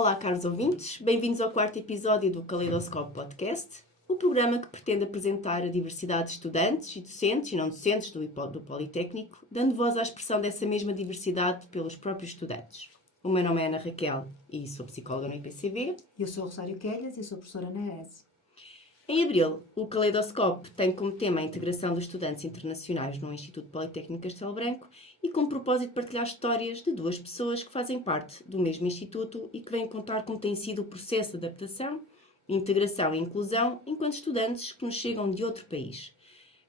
Olá, caros ouvintes, bem-vindos ao quarto episódio do Caleidoscope Podcast, o programa que pretende apresentar a diversidade de estudantes e docentes e não docentes do Politécnico, dando voz à expressão dessa mesma diversidade pelos próprios estudantes. O meu nome é Ana Raquel e sou psicóloga no IPCB. Eu sou Rosário Quelhas e sou professora na ES. Em abril, o Caleidoscope tem como tema a integração dos estudantes internacionais no Instituto Politécnico Castelo Branco e com o propósito de partilhar histórias de duas pessoas que fazem parte do mesmo instituto e que vêm contar como tem sido o processo de adaptação, integração e inclusão enquanto estudantes que nos chegam de outro país.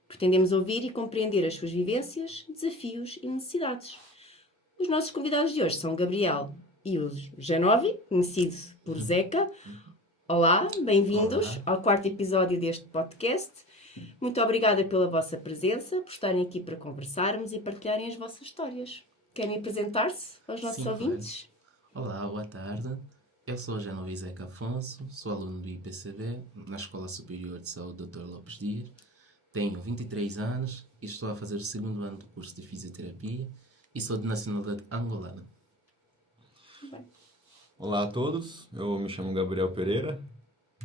Pretendemos ouvir e compreender as suas vivências, desafios e necessidades. Os nossos convidados de hoje são o Gabriel e o Genovi, conhecido por Zeca. Olá, bem-vindos ao quarto episódio deste podcast. Muito obrigada pela vossa presença, por estarem aqui para conversarmos e partilharem as vossas histórias. Querem apresentar-se aos nossos ouvintes? Claro. Olá, boa tarde. Eu sou Genovi Zeca Afonso, sou aluno do IPCB, na Escola Superior de Saúde Dr. Lopes Dias. Tenho 23 anos e estou a fazer o segundo ano do curso de Fisioterapia e sou de nacionalidade angolana. Bem. Olá a todos, eu me chamo Gabriel Pereira,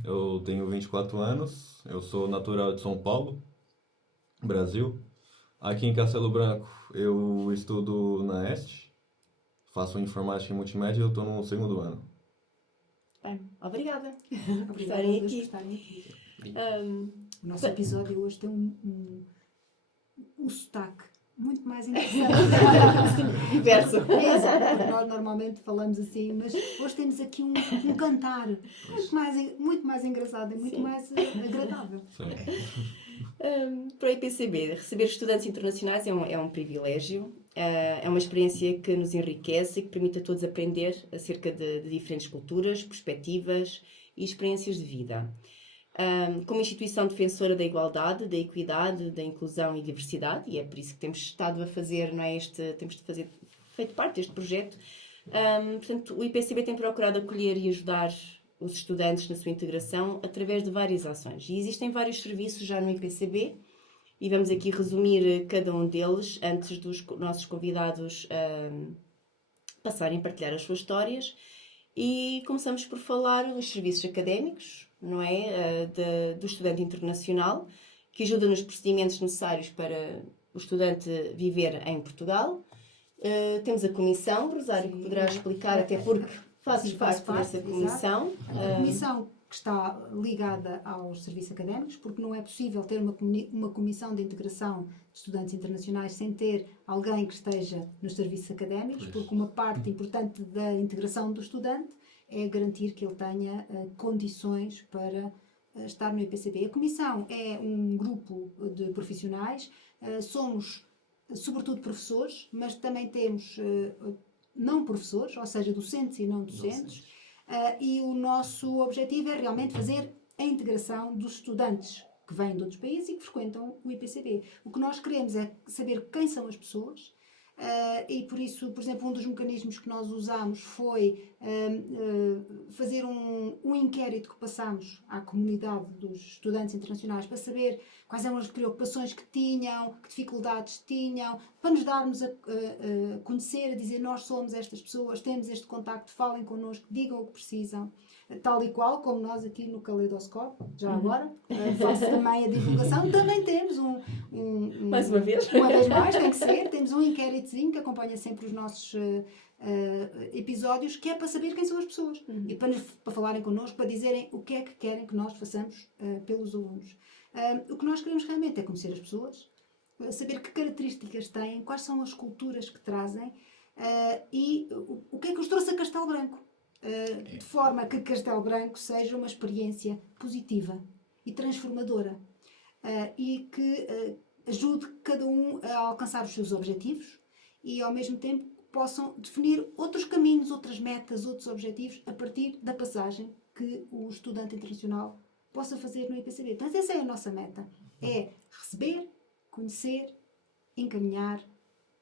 eu tenho 24 anos, eu sou natural de São Paulo, Brasil. Aqui em Castelo Branco eu estudo na EST, faço informática e multimédia e eu estou no segundo ano. Bem, obrigada por Obrigada estarem por aqui. estarem aqui. O nosso episódio hoje tem um sotaque muito mais interessante. Diverso. Exato, porque nós normalmente falamos assim, mas hoje temos aqui um cantar muito mais engraçado e muito mais agradável. Para o IPCB, receber estudantes internacionais é um privilégio, é uma experiência que nos enriquece e que permite a todos aprender acerca de diferentes culturas, perspectivas e experiências de vida. Como instituição defensora da igualdade, da equidade, da inclusão e diversidade, e é por isso que temos estado a fazer, feito parte deste projeto. Portanto, o IPCB tem procurado acolher e ajudar os estudantes na sua integração através de várias ações. E existem vários serviços já no IPCB, e vamos aqui resumir cada um deles antes dos nossos convidados passarem a partilhar as suas histórias. E começamos por falar dos serviços académicos, não é? Do estudante internacional, que ajuda nos procedimentos necessários para o estudante viver em Portugal. Temos a comissão, Rosário, que poderá explicar, até porque fazes parte dessa comissão. A comissão que está ligada aos serviços académicos, porque não é possível ter uma comissão de integração de estudantes internacionais sem ter alguém que esteja nos serviços académicos, porque uma parte importante da integração do estudante é garantir que ele tenha condições para estar no IPCB. A comissão é um grupo de profissionais, somos sobretudo professores, mas também temos não professores, ou seja, docentes e não docentes, e o nosso objetivo é realmente fazer a integração dos estudantes que vêm de outros países e que frequentam o IPCB. O que nós queremos é saber quem são as pessoas, e por isso, por exemplo, um dos mecanismos que nós usamos foi fazer um inquérito que passamos à comunidade dos estudantes internacionais para saber quais eram as preocupações que tinham, que dificuldades tinham, para nos darmos a conhecer, a dizer nós somos estas pessoas, temos este contacto, falem connosco, digam o que precisam. Tal e qual como nós aqui no Caleidoscope, já agora, faço também a divulgação, também temos Mais uma vez mais, tem que ser, temos um inquéritozinho que acompanha sempre os nossos episódios, que é para saber quem são as pessoas e para falarem connosco, para dizerem o que é que querem que nós façamos pelos alunos. O que nós queremos realmente é conhecer as pessoas, saber que características têm, quais são as culturas que trazem e o que é que os trouxe a Castelo Branco. De forma que Castelo Branco seja uma experiência positiva e transformadora e que ajude cada um a alcançar os seus objetivos e ao mesmo tempo possam definir outros caminhos, outras metas, outros objetivos a partir da passagem que o estudante internacional possa fazer no IPCB. Então essa é a nossa meta, é receber, conhecer, encaminhar,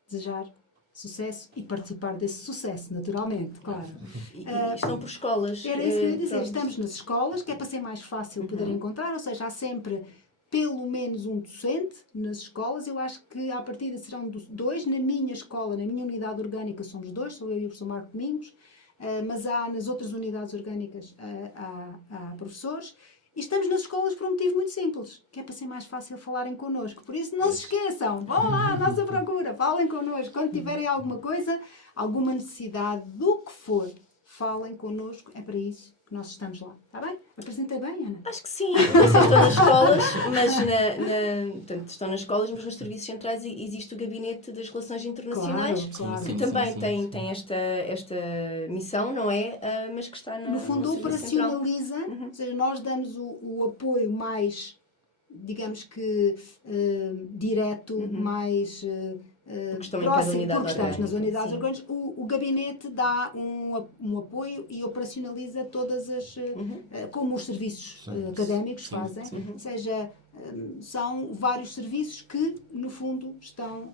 desejar sucesso e participar desse sucesso, naturalmente, claro. E estão por escolas. Era isso que eu ia dizer, estamos nas escolas, que é para ser mais fácil poder encontrar, ou seja, há sempre pelo menos um docente nas escolas. Eu acho que à partida serão dois. Na minha escola, na minha unidade orgânica, somos dois, sou eu e o professor Marco Domingos. mas há nas outras unidades orgânicas há professores. E estamos nas escolas por um motivo muito simples, que é para ser mais fácil falarem connosco. Por isso, não se esqueçam, vão lá à nossa procura, falem connosco. Quando tiverem alguma coisa, alguma necessidade, do que for, falem connosco. É para isso que nós estamos lá. Está bem? Apresentei bem, Ana? Acho que sim. Vocês estão nas escolas, mas portanto, estão nas escolas, mas nos serviços centrais existe o Gabinete das Relações Internacionais, Claro. que também tem esta missão, não é? Mas que está No fundo, no serviço central. operacionaliza, ou seja, nós damos o apoio mais, digamos que, direto, mais Porque estão em cada próximo, unidade porque estamos nas orgânica, unidades sim. orgânicas. O gabinete dá um apoio e operacionaliza todas as, como os serviços académicos fazem, ou seja, são vários serviços que, no fundo, estão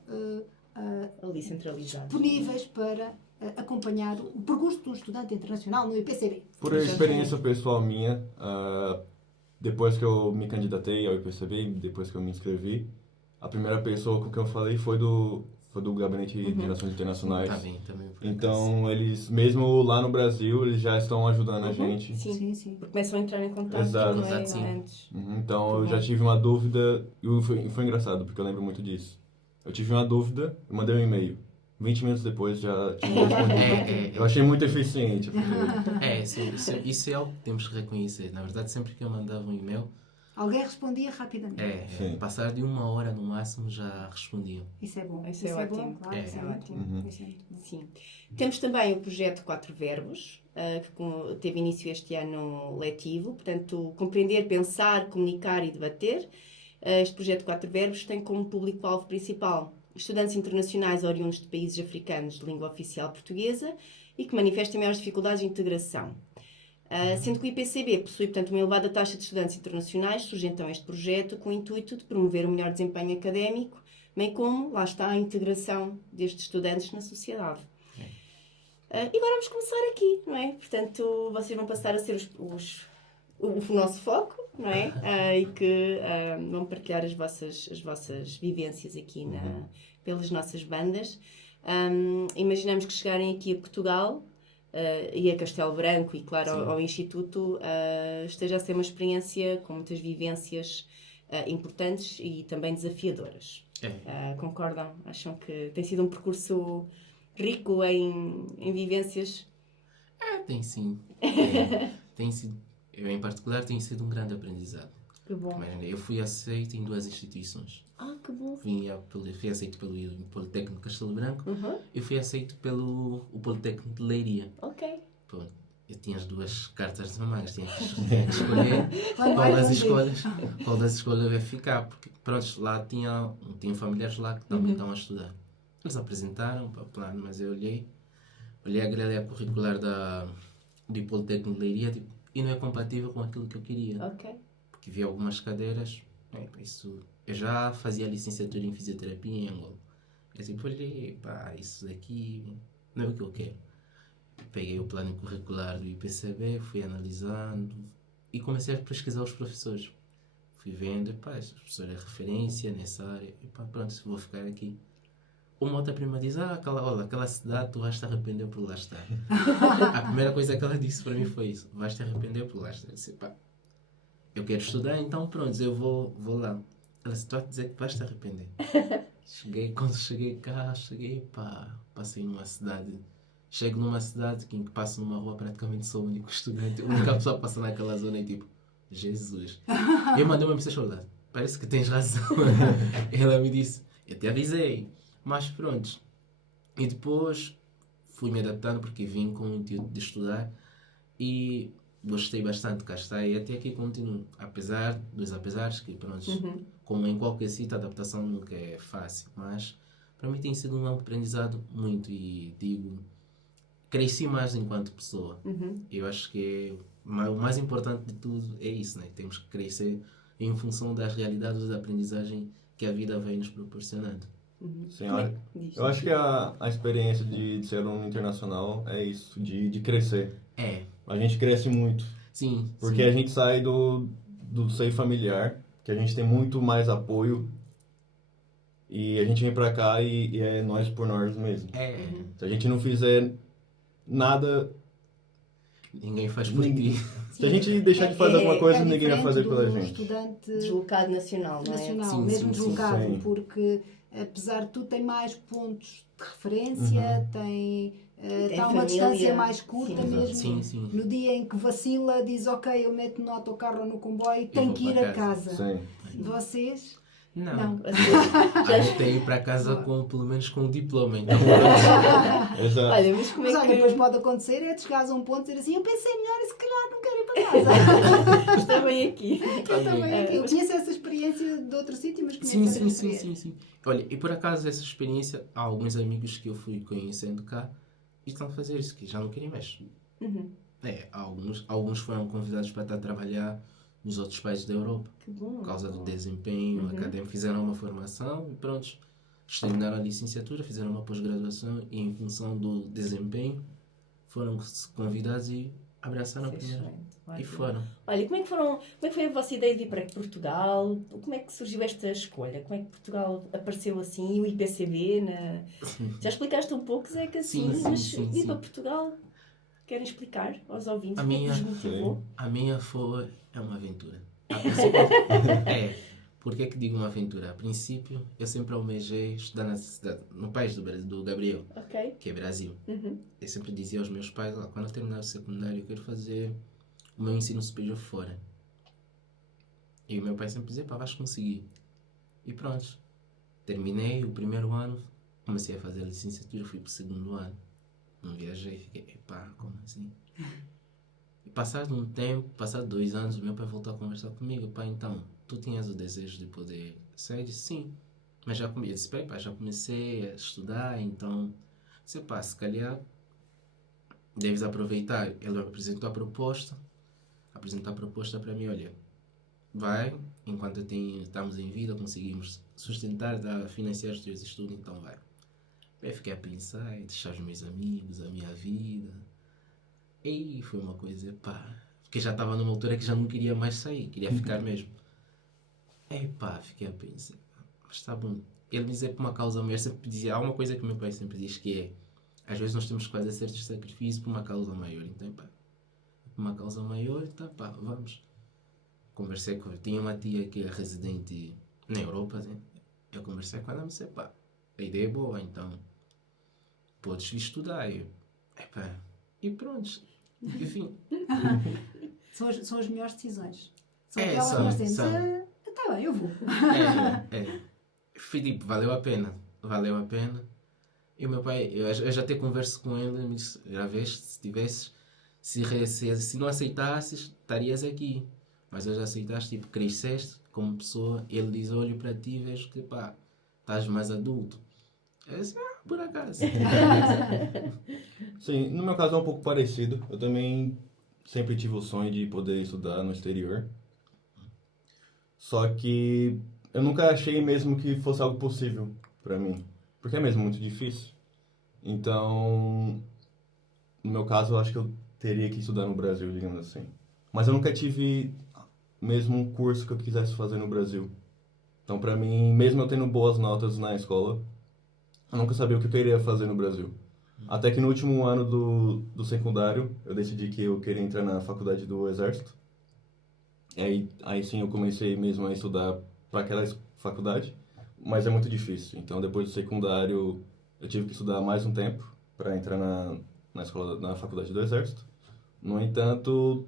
Ali centralizado. disponíveis para acompanhar o percurso do estudante internacional no IPCB. Por experiência pessoal minha, depois que eu me candidatei ao IPCB, depois que eu me inscrevi, a primeira pessoa com quem eu falei foi do Gabinete de Relações Internacionais. Tá bem, também. por acaso. Então, eles, mesmo lá no Brasil, eles já estão ajudando a gente. Sim. Porque começam a entrar em contato, Exato. não é? Exato, sim. Antes. Então, eu já tive uma dúvida, e foi engraçado, porque eu lembro muito disso. Eu tive uma dúvida, eu mandei um e-mail. 20 minutos depois já tinha respondido. Eu achei muito eficiente. Porque... Isso é algo que temos que reconhecer. Na verdade, sempre que eu mandava um e-mail, Alguém respondia rapidamente. Sim. passar de 1 hora no máximo já respondiam. Isso é bom. Isso é bom, ótimo. claro, É, isso é é muito ótimo. bom. Isso é muito bom. Sim. Temos também o projeto 4 Verbos, que teve início este ano letivo, portanto, compreender, pensar, comunicar e debater. Este projeto 4 Verbos tem como público-alvo principal estudantes internacionais oriundos de países africanos de língua oficial portuguesa e que manifestem maiores dificuldades de integração. Sendo que o IPCB possui, portanto, uma elevada taxa de estudantes internacionais, surge então este projeto com o intuito de promover um melhor desempenho académico, bem como, lá está, a integração destes estudantes na sociedade. E agora vamos começar aqui, não é? Portanto, vocês vão passar a ser o nosso foco, não é? E que vão partilhar as vossas vivências aqui pelas nossas bandas. Imaginamos que chegarem aqui a Portugal e a Castelo Branco e, claro, ao Instituto, esteja a ser uma experiência com muitas vivências importantes e também desafiadoras. Concordam? Acham que tem sido um percurso rico em vivências? Tem sim. Tem sido, eu, em particular, tem sido um grande aprendizado. Que bom. Imagina, eu fui aceito em 2 instituições. Que bom. Fui aceito pelo Politécnico de Castelo Branco e fui aceito pelo Politécnico de Leiria. Ok. Pronto, eu tinha as 2 cartas de mamãe, tinha que escolher qual das escolhas eu ia ficar, porque pronto, lá tinha familiares lá que também estão a estudar. Eles apresentaram para o plano, mas eu olhei a grelha curricular do Politécnico de Leiria e não é compatível com aquilo que eu queria. Ok. Porque vi algumas cadeiras, eu já fazia licenciatura em fisioterapia em Angola. Eu olhei, isso daqui não é o que eu quero. Peguei o plano curricular do IPCB, fui analisando e comecei a pesquisar os professores. Fui vendo, esse professor é referência nessa área, pronto, vou ficar aqui. Uma outra prima diz, aquela cidade tu vais te arrepender por lá estar. A primeira coisa que ela disse para mim foi isso, vais te arrepender por lá estar. Eu disse, eu quero estudar, então pronto, eu vou lá. Ela disse, tu vais dizer que vais te arrepender. Quando cheguei cá, passei numa cidade. Chego numa cidade que passo numa rua, praticamente sou o único estudante, a única pessoa passa naquela zona e Jesus. Eu mandei uma mensagem lá, parece que tens razão. Ela me disse, eu te avisei, mas pronto. E depois fui me adaptando porque vim com o intuito de estudar e gostei bastante, cá está, e até aqui continuo. Apesar dos apesares, que pronto, como em qualquer sítio, a adaptação nunca é fácil, mas para mim tem sido um aprendizado muito e cresci mais enquanto pessoa. Eu acho que o mais importante de tudo é isso, né? Temos que crescer em função das realidades da aprendizagem que a vida vai nos proporcionando. Sim, eu acho que a experiência de ser aluno internacional é isso, de crescer. A gente cresce muito. Sim. Porque a gente sai do seio familiar, que a gente tem muito mais apoio. E a gente vem pra cá e é nós por nós mesmo. Se a gente não fizer nada Ninguém faz por ti. Se a gente deixar de fazer alguma coisa, ninguém vai fazer pela diferente do gente. estudante Deslocado nacional, não é? nacional, Sim, mesmo sim, deslocado, sim. porque apesar de tudo tem mais pontos de referência, tem está a uma família. distância mais curta Sim. mesmo. Sim, sim. No dia em que vacila, diz ok, eu meto no autocarro ou no comboio, tenho vou que ir para a casa. casa. Sim. Vocês? Não. Não. Acho que tem que ir para casa pelo menos com um diploma. Então, Exato. Olha, mas como Mas é olha, que... depois pode acontecer é de chegares a um ponto e dizer assim, eu pensei melhor e se calhar não quero ir para casa. Está bem aqui. Eu também aqui. Eu conheço essa experiência de outro sítio, mas conheço sim, essa sim, sim, experiência. sim, sim. Olha, e por acaso essa experiência, há alguns amigos que eu fui conhecendo cá e estão a fazer isso, que já não querem mais. Uhum. Alguns foram convidados para estar a trabalhar nos outros países da Europa, Que bom. por causa do desempenho académico. Fizeram uma formação e pronto, terminaram a licenciatura, fizeram uma pós-graduação e em função do desempenho foram convidados e abraçaram a Isso é primeira. excelente. E Ótimo. foram. Olha, como é que foi a vossa ideia de vir para Portugal? Como é que surgiu esta escolha? Como é que Portugal apareceu assim? E o IPCB? Já explicaste um pouco, Zé, que assim, Sim, mas sim, vir sim. para Portugal, querem explicar aos ouvintes A o que é que minha- vos motivou? A minha é uma aventura. A princípio, porque é que digo uma aventura? A princípio, eu sempre almejei estudar na cidade, no país do Gabriel, Ok? que é Brasil. Uhum. Eu sempre dizia aos meus pais, quando eu terminar o secundário, eu quero fazer o meu ensino superior fora. E o meu pai sempre dizia, pá, vais conseguir. E pronto. Terminei o primeiro ano, comecei a fazer a licenciatura, fui para o segundo ano. Não viajei, fiquei, epá, como assim? E passado um tempo, passado 2 anos, o meu pai voltou a conversar comigo. Pá, então, tu tinhas o desejo de poder sair? Eu disse, sim. Mas já comecei, eu disse, pá, já comecei a estudar, então, disse, pá, se calhar deves aproveitar. Ele apresentou a proposta para mim, olha, vai, enquanto estamos em vida, conseguimos sustentar, financiar os teus estudos, então vai. Eu fiquei a pensar, deixar os meus amigos, a minha vida. E foi uma coisa, pá, porque já estava numa altura que já não queria mais sair, queria ficar mesmo. Pá, fiquei a pensar, mas está bom. Ele dizia por uma causa maior, sempre dizia, há uma coisa que o meu pai sempre diz que é, às vezes nós temos que fazer certos sacrifícios por uma causa maior, então pá, por uma causa maior, então pá, vamos. Conversei com, tinha uma tia que é residente na Europa, né? Eu conversei com ela e disse, pá, a ideia é boa, então podes vir estudar. Pá, e pronto, enfim. São as melhores decisões. São É, aquelas são, que nós temos. são. Está bem, eu vou. Foi tipo, valeu a pena. E o meu pai, eu já até converso com ele, me disse, já vês, se tivesses, se não aceitasses, estarias aqui. Mas hoje aceitaste, tipo, cresceste como pessoa, e ele diz, olho para ti e vejo que, pá, estás mais adulto. Eu disse, por acaso. Sim, no meu caso é um pouco parecido. Eu também sempre tive o sonho de poder estudar no exterior. Só que eu nunca achei mesmo que fosse algo possível para mim. Porque é mesmo muito difícil. Então, no meu caso, eu acho que eu teria que estudar no Brasil, digamos assim. Mas eu nunca tive mesmo um curso que eu quisesse fazer no Brasil. Então, para mim, mesmo eu tendo boas notas na escola, eu nunca sabia o que eu queria fazer no Brasil. Até que no último ano do secundário, eu decidi que eu queria entrar na faculdade do Exército. Aí sim eu comecei mesmo a estudar para aquela faculdade, mas é muito difícil. Então depois do secundário eu tive que estudar mais um tempo para entrar na faculdade do Exército. No entanto,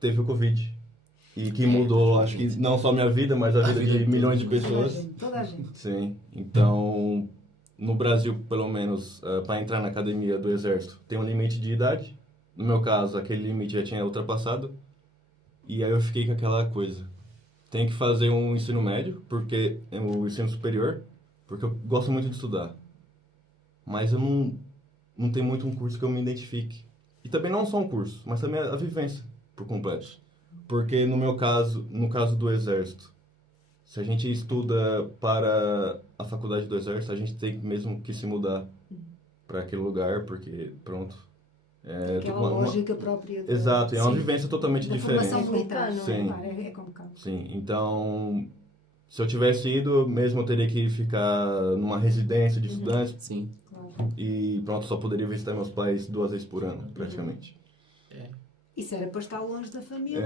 teve o Covid. E que mudou, acho que não só minha vida, mas a vida de milhões de pessoas. Toda a gente. Sim, então no Brasil, pelo menos, para entrar na academia do Exército, tem um limite de idade. No meu caso, aquele limite já tinha ultrapassado. E aí eu fiquei com aquela coisa. Tenho que fazer um ensino médio, porque é o ensino superior, porque eu gosto muito de estudar. Mas eu não tenho muito um curso que eu me identifique. E também não só um curso, mas também a vivência por completo. Porque no caso do Exército, se a gente estuda para a faculdade do Exército, a gente tem mesmo que se mudar para aquele lugar, porque, pronto. Aquela lógica própria da Exato, é uma vivência totalmente diferente. formação militar. Sim. Claro, é como cá. Sim, então, se eu tivesse ido, mesmo eu teria que ficar numa residência de estudantes Sim. Claro. e pronto, só poderia visitar meus pais 2 vezes por ano, praticamente. Isso era para estar longe da família.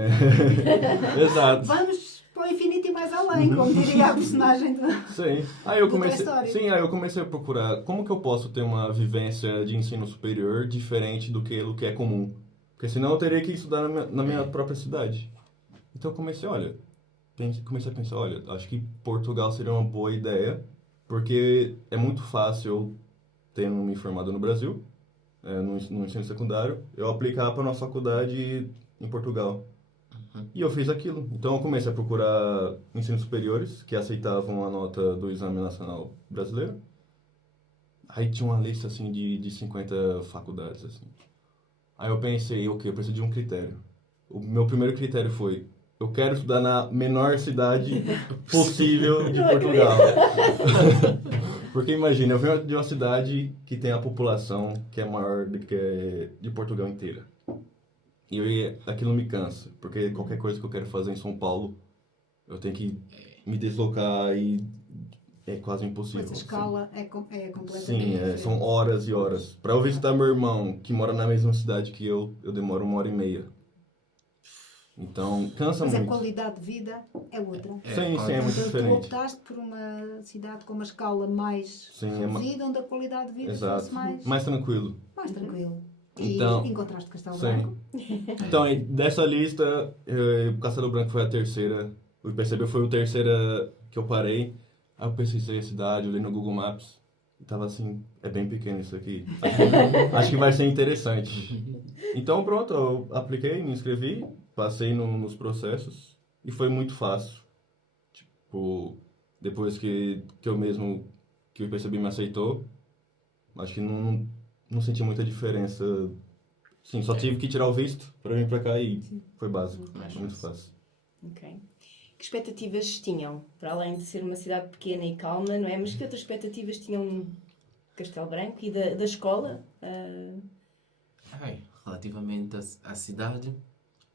Exato. Vamos para o infinito e mais além, como diria a personagem do... Sim. Aí eu Do Toy comecei, Story. sim, aí eu comecei a procurar como que eu posso ter uma vivência de ensino superior diferente do que o que é comum. Porque senão eu teria que estudar na minha própria cidade. Então eu comecei, comecei a pensar, olha, acho que Portugal seria uma boa ideia, porque é muito fácil eu, tendo me formado no Brasil, no ensino secundário, eu aplicar para a nossa faculdade em Portugal. E eu fiz aquilo. Então eu comecei a procurar ensinos superiores que aceitavam a nota do Exame Nacional Brasileiro. Aí tinha uma lista assim de 50 faculdades assim. Aí eu pensei, ok, eu preciso de um critério. O meu primeiro critério foi: eu quero estudar na menor cidade possível de Portugal. Porque imagina, eu venho de uma cidade que tem a população que é maior do que de Portugal inteira. E aquilo me cansa, porque qualquer coisa que eu quero fazer em São Paulo, eu tenho que me deslocar e é quase impossível. Mas a escala é completamente Sim, diferente. são horas e horas. Para eu visitar meu irmão, que mora na mesma cidade que eu demoro 1h30. Então, cansa Mas muito. a qualidade de vida é outra. Sim, é muito Então, tu diferente. optaste por uma cidade com uma escala mais Sim, reduzida, onde a qualidade de vida Exato. fosse mais Mais tranquilo. tranquilo. Então- E encontraste Castelo Sim. Branco. Então, aí, dessa lista, Castelo Branco foi a terceira. O IPCB foi a terceira que eu parei. Aí eu pesquisei a cidade, olhei no Google Maps. E tava assim, é bem pequeno isso aqui. Acho que vai ser interessante. Então, pronto, eu apliquei, me inscrevi, passei nos processos. E foi muito fácil. Tipo, depois que que o IPCB me aceitou, acho que não senti muita diferença. Sim, só tive que tirar o visto para vir para cá e foi básico. Foi muito fácil. Ok. Que expectativas tinham? Para além de ser uma cidade pequena e calma, não é? Mas que outras expectativas tinham de Castelo Branco e da escola? Relativamente à cidade,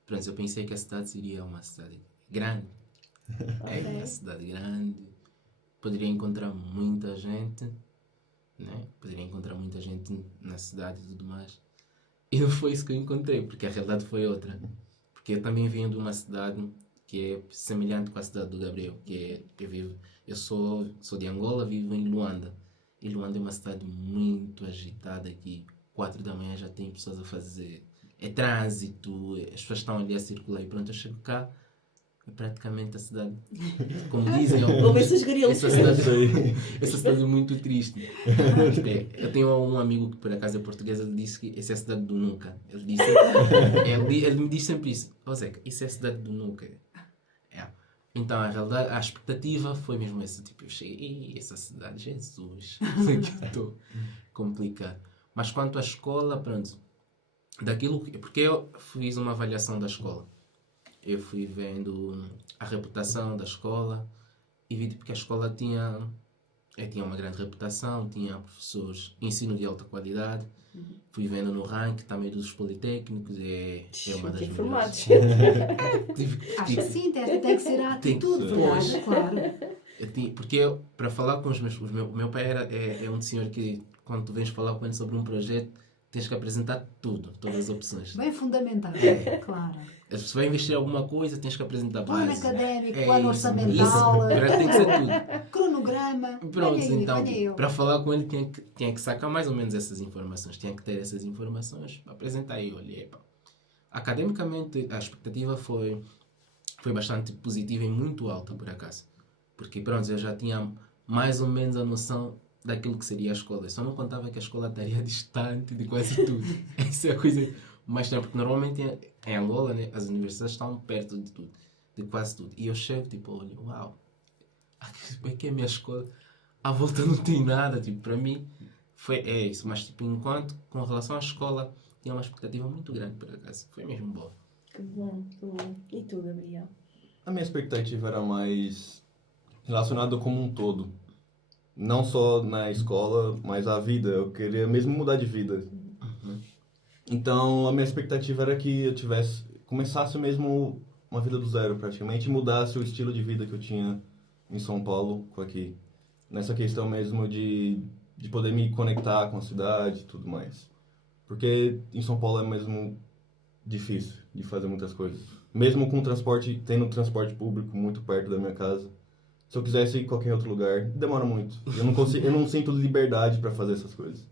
pronto, eu pensei que a cidade seria uma cidade grande. É uma cidade grande. Poderia encontrar muita gente, né? Poderia encontrar muita gente na cidade e tudo mais. E não foi isso que eu encontrei, porque a realidade foi outra. Porque eu também venho de uma cidade que é semelhante com a cidade do Gabriel, eu sou de Angola, vivo em Luanda. E Luanda é uma cidade muito agitada aqui. 4 da manhã já tem pessoas a fazer. É trânsito, as pessoas estão ali a circular e pronto, eu chego cá, é praticamente a cidade, como dizem Ouve-se os grilos. essa cidade é muito triste. Eu tenho um amigo que por acaso é português, ele disse que essa é a cidade do Nunca. Ele me diz sempre isso. Ó Zeca, isso é a cidade do Nunca. Então, a realidade, a expectativa foi mesmo essa. Tipo, eu cheguei, essa cidade, Jesus, que estou complicado. Mas quanto à escola, pronto, porque eu fiz uma avaliação da escola. Eu fui vendo a reputação da escola e vi tipo, que a escola tinha uma grande reputação, tinha professores, ensino de alta qualidade. Fui vendo no ranking também dos politécnicos, é uma das Informados. Acho que sim, tem que ser a atitude, verdade? Claro. Porque para falar com o meu pai é um senhor que, quando tu vens falar com ele sobre um projeto, tens que apresentar tudo, todas as opções. Bem fundamentado, claro. Se vai investir em alguma coisa, tens que apresentar Plano base. académico, plano isso, orçamental, tem que ser tudo. cronograma. Pronto, Olha aí, então, olha eu. para falar com ele, tinha que sacar mais ou menos essas informações. Tinha que ter essas informações para apresentar aí. Olha, academicamente, a expectativa foi bastante positiva e muito alta, por acaso. Porque, pronto, eu já tinha mais ou menos a noção daquilo que seria a escola. Eu só não contava que a escola estaria distante de quase tudo. Essa é a coisa mais estranha, porque normalmente em Angola, né, as universidades estão perto de tudo, de quase tudo. E eu chego, tipo, olho, uau, aqui é a minha escola, à volta não tem nada, tipo, para mim é isso. Mas, tipo, enquanto, com relação à escola, tinha uma expectativa muito grande, por acaso. Foi mesmo boa. Que bom, que bom. E tu, Gabriel? A minha expectativa era mais relacionada como um todo. Não só na escola, mas a vida. Eu queria mesmo mudar de vida. Então, a minha expectativa era que eu começasse mesmo uma vida do zero, praticamente, e mudasse o estilo de vida que eu tinha em São Paulo com aqui. Nessa questão mesmo de poder me conectar com a cidade e tudo mais. Porque em São Paulo é mesmo difícil de fazer muitas coisas. Mesmo com transporte, tendo transporte público muito perto da minha casa, se eu quisesse ir em qualquer outro lugar, demora muito. Eu não consigo, eu não sinto liberdade para fazer essas coisas.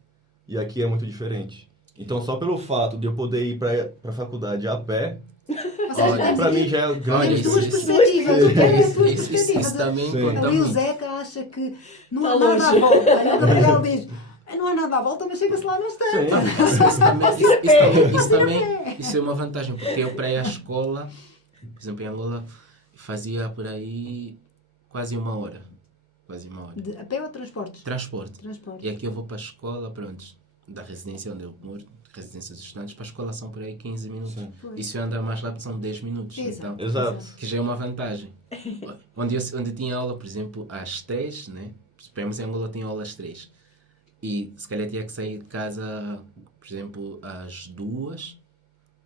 E aqui é muito diferente. Então, só pelo fato de eu poder ir para a faculdade a pé, Ou seja, Olha, para mim já é grande temos duas isso- perspectivas. O que é as duas Isso perspectivas? também Sim. conta Ali o muito. Zeca acha que não Tá há nada à longe. volta. E o Gabriel diz, não há nada à volta, mas chega-se lá no instante. Isso é uma vantagem, porque eu para ir à escola, por exemplo, em Angola, fazia por aí quase uma hora. A pé ou transportes? Transporte. Transporte. E aqui eu vou para a escola, pronto, da residência onde eu moro, residência dos estudantes, para a escola são por aí 15 minutos. Sim. E se eu andar mais rápido são 10 minutos. Exato. Então, Exato. que já é uma vantagem. onde eu tinha aula, por exemplo, às 3, né? Pelo menos em Angola tinha aula às 3. E se calhar tinha que sair de casa, por exemplo, às 2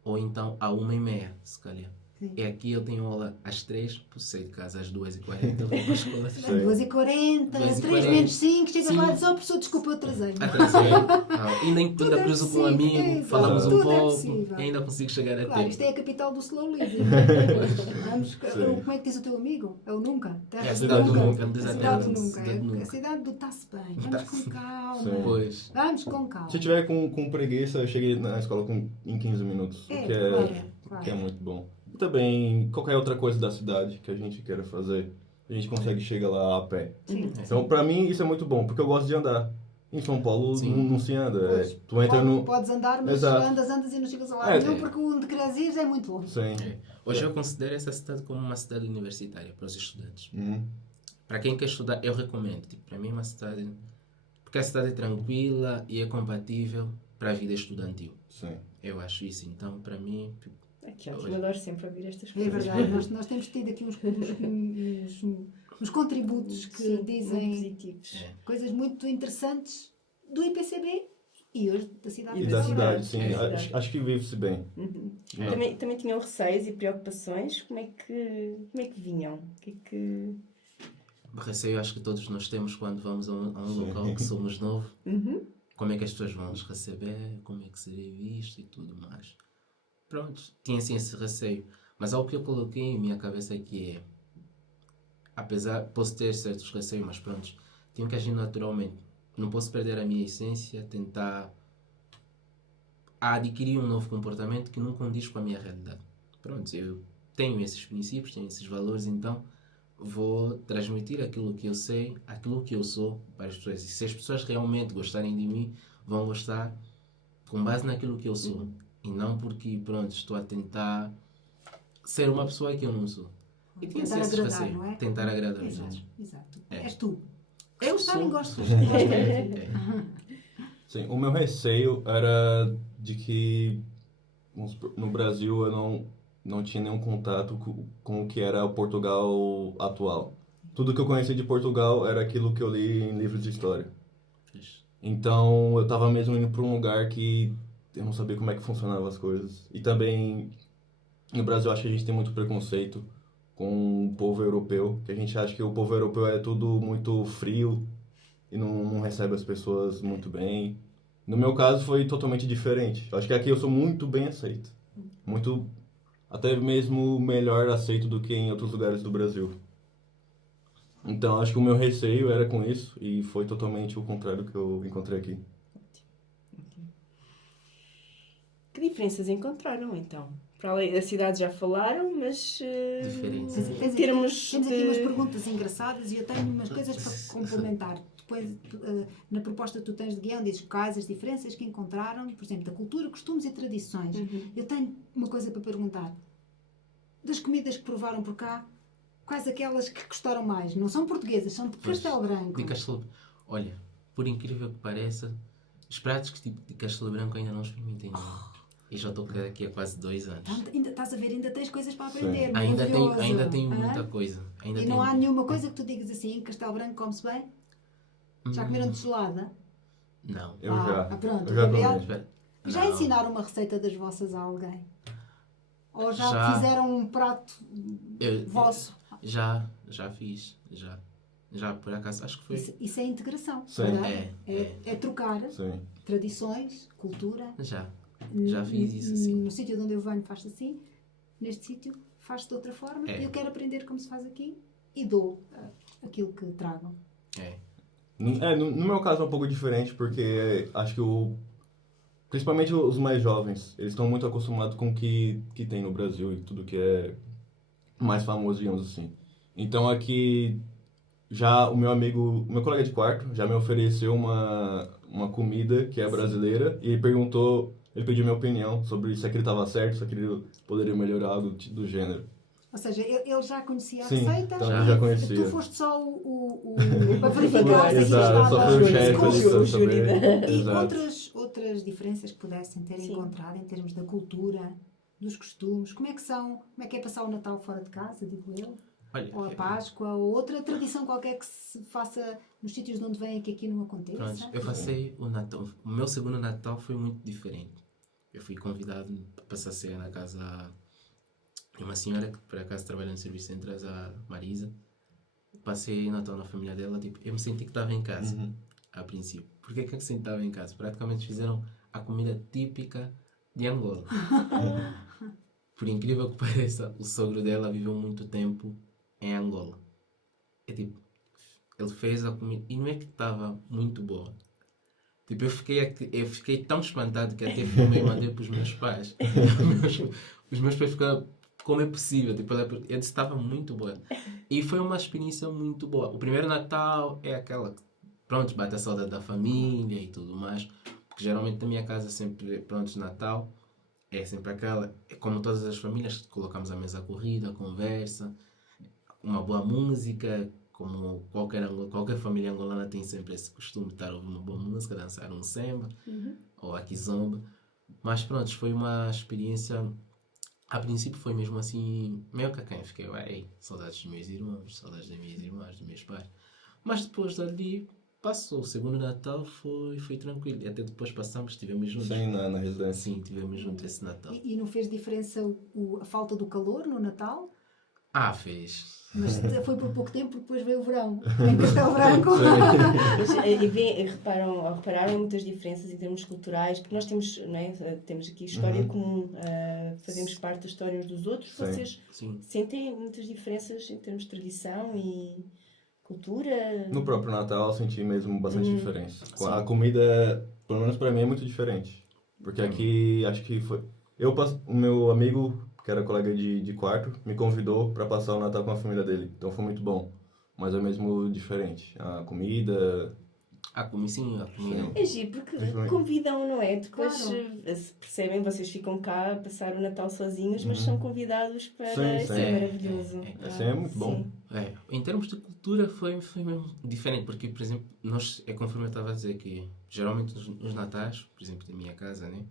ou então à 1h30, se calhar. Sim. E aqui eu tenho aula às 3, saio de casa às 2h40, eu vou para a escola. 2h40, 3 2h40. menos 5, chegas Sim. lá e diz, oh professor, desculpa, eu atrasei-me. Atrasei. Ainda Tudo é cruzo com um possível, amigo, exato, falamos um tudo é pouco possível. e ainda consigo chegar a Claro, tempo. isto é a capital do slow living. Vamos, como é que diz o teu amigo? É o Nunca? Terra É a do cidade do Nunca, A diz a cidade terra do do- Nunca. cidade do É a Nunca. cidade do está-se bem. Vamos Tá-se. com calma. Sim. Pois. Vamos com calma. Se eu tiver com preguiça, eu cheguei na escola em 15 minutos, É, o que claro. que é muito bom. E também, qualquer outra coisa da cidade que a gente queira fazer, a gente consegue chegar lá a pé. Sim. Então, pra mim, isso é muito bom, porque eu gosto de andar. Em São Paulo Sim. não se anda. Pois, Tu entra no... Podes andar, mas Exato. andas e não chegas a lá É, nenhum, é. porque onde queres ir é muito longe. Sim. É. Hoje eu considero essa cidade como uma cidade universitária para os estudantes. Uhum. Para quem quer estudar, eu recomendo. Tipo, para mim é uma cidade... Porque a cidade é tranquila e é compatível para a vida estudantil. Sim. Eu acho isso. Então, para mim... tipo, Aqui é ótimo, adoro sempre ouvir estas É coisas. verdade, nós temos tido aqui uns contributos que Sim, muito dizem positivos. É. coisas muito interessantes do IPCB e hoje da cidade. E da da cidade, cidade, sim. é. Acho que vive-se bem. Uhum. Não. Também tinham receios e preocupações. Como é que vinham? O que é que... receio acho que todos nós temos quando vamos a um Sim. local que somos novo. Uhum. Como é que as pessoas vão nos receber, como é que seria visto e tudo mais. Pronto, tinha sim esse receio. Mas algo que eu coloquei em minha cabeça aqui é, apesar, posso ter certos receios, mas pronto, tenho que agir naturalmente. Não posso perder a minha essência, tentar adquirir um novo comportamento que não condiz com a minha realidade. Pronto, eu tenho esses princípios, tenho esses valores, então vou transmitir aquilo que eu sei, aquilo que eu sou para as pessoas. E se as pessoas realmente gostarem de mim, vão gostar com base naquilo que eu sou. E não porque, pronto, estou a tentar ser uma pessoa que eu não sou. E tinha Tentar esses agradar, receios. não é? Tentar agradar os Exato, outros. exato. É. És tu. Eu Gostarem, sou. gostas. Sim, o meu receio era de que no Brasil eu não tinha nenhum contato com o que era o Portugal atual. Tudo que eu conhecia de Portugal era aquilo que eu li em livros de história. Fixe. Então eu tava mesmo indo para um lugar que eu não sabia como é que funcionavam as coisas. E também no Brasil acho que a gente tem muito preconceito com o povo europeu, que a gente acha que o povo europeu é tudo muito frio e não recebe as pessoas muito bem. No meu caso foi totalmente diferente. Eu acho que aqui eu sou muito bem aceito. Muito, até mesmo melhor aceito do que em outros lugares do Brasil. Então acho que o meu receio era com isso e foi totalmente o contrário que eu encontrei aqui. Que diferenças encontraram, então? Para além da cidade já falaram, mas... Diferenças. em termos Temos aqui de- umas perguntas engraçadas e eu tenho umas coisas para complementar. Depois, na proposta que tu tens de guião, dizes quais as diferenças que encontraram, por exemplo, da cultura, costumes e tradições. Eu tenho uma coisa para perguntar. Das comidas que provaram por cá, quais aquelas que gostaram mais? Não são portuguesas, são de Castelo Branco. De Castelo... Olha, por incrível que pareça, os pratos que tipo de Castelo Branco ainda não experimentei não. E já estou aqui há quase 2 anos. Portanto, ainda estás a ver, ainda tens coisas para aprender. Ainda maravilhoso. tenho Hã? muita coisa. Ainda E tenho... não há nenhuma coisa que tu digas assim, em Castelo Branco come-se bem? Já comeram de gelada? Não. Eu já. Pronto, Eu já Gabriel, comi. Espera. já Não. ensinaram uma receita das vossas a alguém? Ou já, Já. fizeram um prato Eu- vosso? Já fiz. Já, por acaso, acho que foi. Isso é integração. Sim. não é? É. É trocar Sim. tradições, cultura. Já. Já fiz isso assim. No sítio de onde eu venho faz-se assim, neste sítio faz-se de outra forma, É. e eu quero aprender como se faz aqui e dou aquilo que tragam. É. No meu caso é um pouco diferente, porque acho que principalmente os mais jovens, eles estão muito acostumados com o que tem no Brasil e tudo que é mais famoso, digamos assim. Então aqui, já o meu colega de quarto, já me ofereceu uma comida que é brasileira e ele pediu minha opinião sobre se aquilo estava certo, se aquilo poderia melhorar algo do gênero. Ou seja, ele já conhecia a Sim, receita, então eu já conhecia. tu foste só para verificar se aquilo Exato, só estava... foi o Júri, chefe com ali o para júri saber. da- E Exato. outras diferenças que pudessem ter Sim. encontrado em termos da cultura, dos costumes, como é que é passar o Natal fora de casa, digo eu, Olha, ou a Páscoa, ou outra tradição qualquer que se faça nos sítios de onde vem que aqui não aconteça? pronto, eu passei o Natal. O meu segundo Natal foi muito diferente. Eu fui convidado para passar ceia na casa de uma senhora que por acaso trabalha no serviço de centrais, a Marisa. Passei o Natal na família dela, tipo, eu me senti que estava em casa, a princípio. Por que eu me senti que estava em casa? Praticamente fizeram a comida típica de Angola. Por incrível que pareça, o sogro dela viveu muito tempo em Angola. É tipo, ele fez a comida e não é que estava muito boa. Tipo, eu fiquei tão espantado que até filmei e mandei para os meus pais. Os meus pais ficaram, como é possível? Tipo, eu disse que estava muito boa. E foi uma experiência muito boa. O primeiro Natal é aquela que, pronto, bate a saudade da família e tudo mais. Porque geralmente na minha casa sempre, pronto, Natal é sempre aquela, é como todas as famílias, colocamos a mesa corrida, conversa, uma boa música, como qualquer família angolana tem sempre esse costume de estar a ouvir uma boa música, dançar um samba ou a kizomba. Mas pronto, foi uma experiência, a princípio foi mesmo assim, meio que a quem fiquei, ei, saudades dos meus irmãos, saudades das minhas irmãs, dos meus pais. Mas depois dali passou, o segundo Natal foi tranquilo, e até depois estivemos juntos. Sim, na residência. Sim, estivemos juntos esse Natal. E não fez diferença a falta do calor no Natal? Ah, fez. Mas foi por pouco tempo, porque depois veio o verão em Castelo Branco. Mas, repararam muitas diferenças em termos culturais, porque nós temos, não é? Temos aqui história comum, fazemos parte das histórias dos outros. Sim. Vocês Sim. sentem muitas diferenças em termos de tradição e cultura? No próprio Natal eu senti mesmo bastante diferença. Sim. A comida, pelo menos pra mim, é muito diferente. Porque aqui, acho que foi... O meu amigo, que era colega de quarto, me convidou pra passar o Natal com a família dele. Então foi muito bom. Mas é mesmo diferente. A comida... A comida. É giro, porque Principalmente. convidam, não é? Depois Claro. se percebem, vocês ficam cá a passar o Natal sozinhos, mas são convidados para... Sim, Isso sim. é maravilhoso. Assim é muito bom. Sim. É, em termos de cultura foi mesmo diferente, porque, por exemplo, nós, é conforme eu estava a dizer, que geralmente nos natais, por exemplo, na minha casa, né?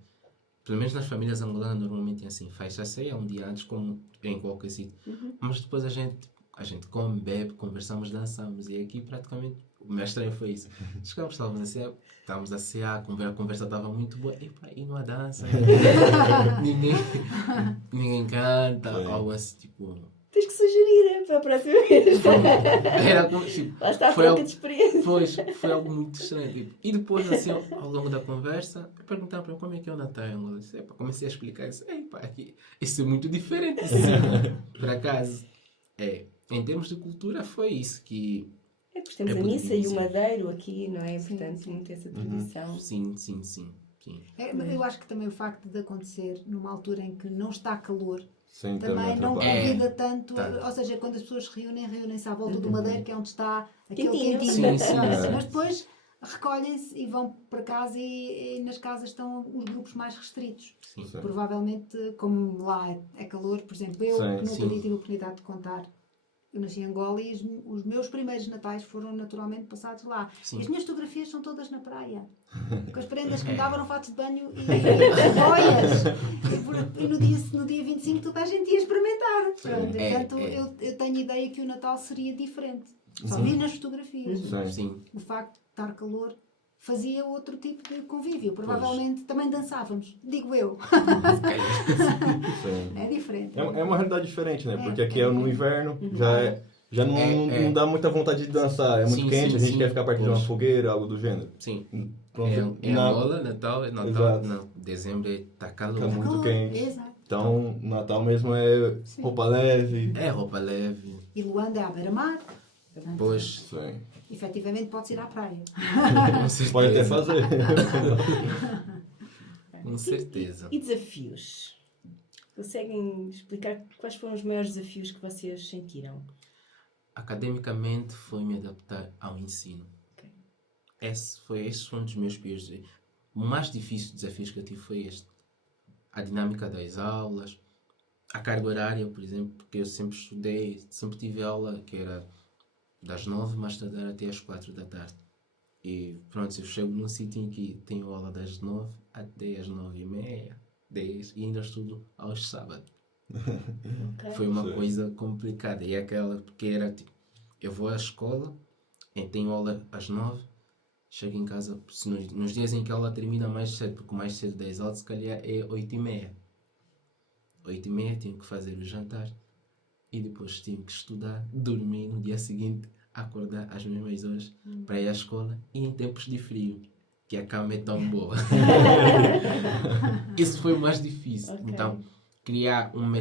Pelo menos nas famílias angolanas normalmente é assim, faz a ceia um dia antes, como em qualquer sítio. Mas depois a gente come, bebe, conversamos, dançamos, e aqui praticamente o mais estranho foi isso. Chegamos, estávamos a cear, a conversa estava muito boa, e não há dança, ninguém canta, Sim. algo assim, tipo... Tens que sugerir para a próxima vez. Era como, tipo, Lá está a foi troca algo- de experiência. foi algo muito estranho. Tipo. E depois, assim, ao longo da conversa, perguntaram para mim como é que é o Natal em Angola. Eu disse, comecei a explicar isso. Aqui, isso é muito diferente. Assim, por acaso, em termos de cultura, foi isso que... É, porque temos É a muito missa e o difícil. madeiro aqui, não é? Sim, Portanto, muito essa tradição. Sim. Mas eu acho que também o facto de acontecer numa altura em que não está calor Sim, também não atrapalha. convida tanto, Tá. ou seja, quando as pessoas se reúnem-se à volta do madeiro, que é onde está aquele Quentinho. quentinho. Sim, Mas depois recolhem-se e vão para casa e nas casas estão os grupos mais restritos. Sim. Sim. Provavelmente, como lá é calor, por exemplo, eu Sim, que nunca sim. tive a oportunidade de contar, eu nasci em Angola e os meus primeiros natais foram naturalmente passados lá. Sim. E as minhas fotografias são todas na praia, com as prendas que me davam fatos de banho e boias. E no dia 25 toda a gente ia experimentar. Pronto, portanto, eu tenho ideia que o Natal seria diferente. Só vi nas fotografias. Sim. O facto de estar calor fazia outro tipo de convívio. Provavelmente também dançávamos, digo eu. Sim. É diferente. É uma realidade diferente, né? Porque É, aqui é é no diferente. inverno, já é Já não, não dá muita vontade de dançar, é muito Sim, quente, sim, a gente sim. quer ficar perto de uma Pois. fogueira, algo do gênero. Sim. Pronto, É Angola, Natal, Exato. não, dezembro está Fica calor. muito Calor, quente. exato. Então, Natal mesmo é Sim. roupa leve. É roupa leve, E Luanda é à beira-mar. Portanto, pois, Sim. efetivamente pode-se ir à praia. com certeza. Pode até fazer. Com certeza. E desafios? Conseguem explicar quais foram os maiores desafios que vocês sentiram? Academicamente foi me adaptar ao ensino. Ok. Esse foi um dos meus piores desafios. O mais difícil desafios que eu tive foi este. A dinâmica das aulas, a carga horária, por exemplo, porque eu sempre estudei, sempre tive aula que era das 9 mais tardar até às 4 da tarde. E pronto, eu chego num sítio em que tenho aula das 9 até às 9h30, 10 e ainda estudo aos sábados. Ok. Foi uma Sim. coisa complicada. E aquela, porque era tipo, eu vou à escola, tenho aula às 9, chego em casa, se nos dias em que a aula termina mais cedo, porque o mais cedo das aulas se calhar é 8h30. 8h30 tenho que fazer o jantar e depois tenho que estudar, dormir no dia seguinte, acordar às mesmas horas para ir à escola e em tempos de frio, que a cama é tão boa. Isso foi o mais difícil. Ok. Então,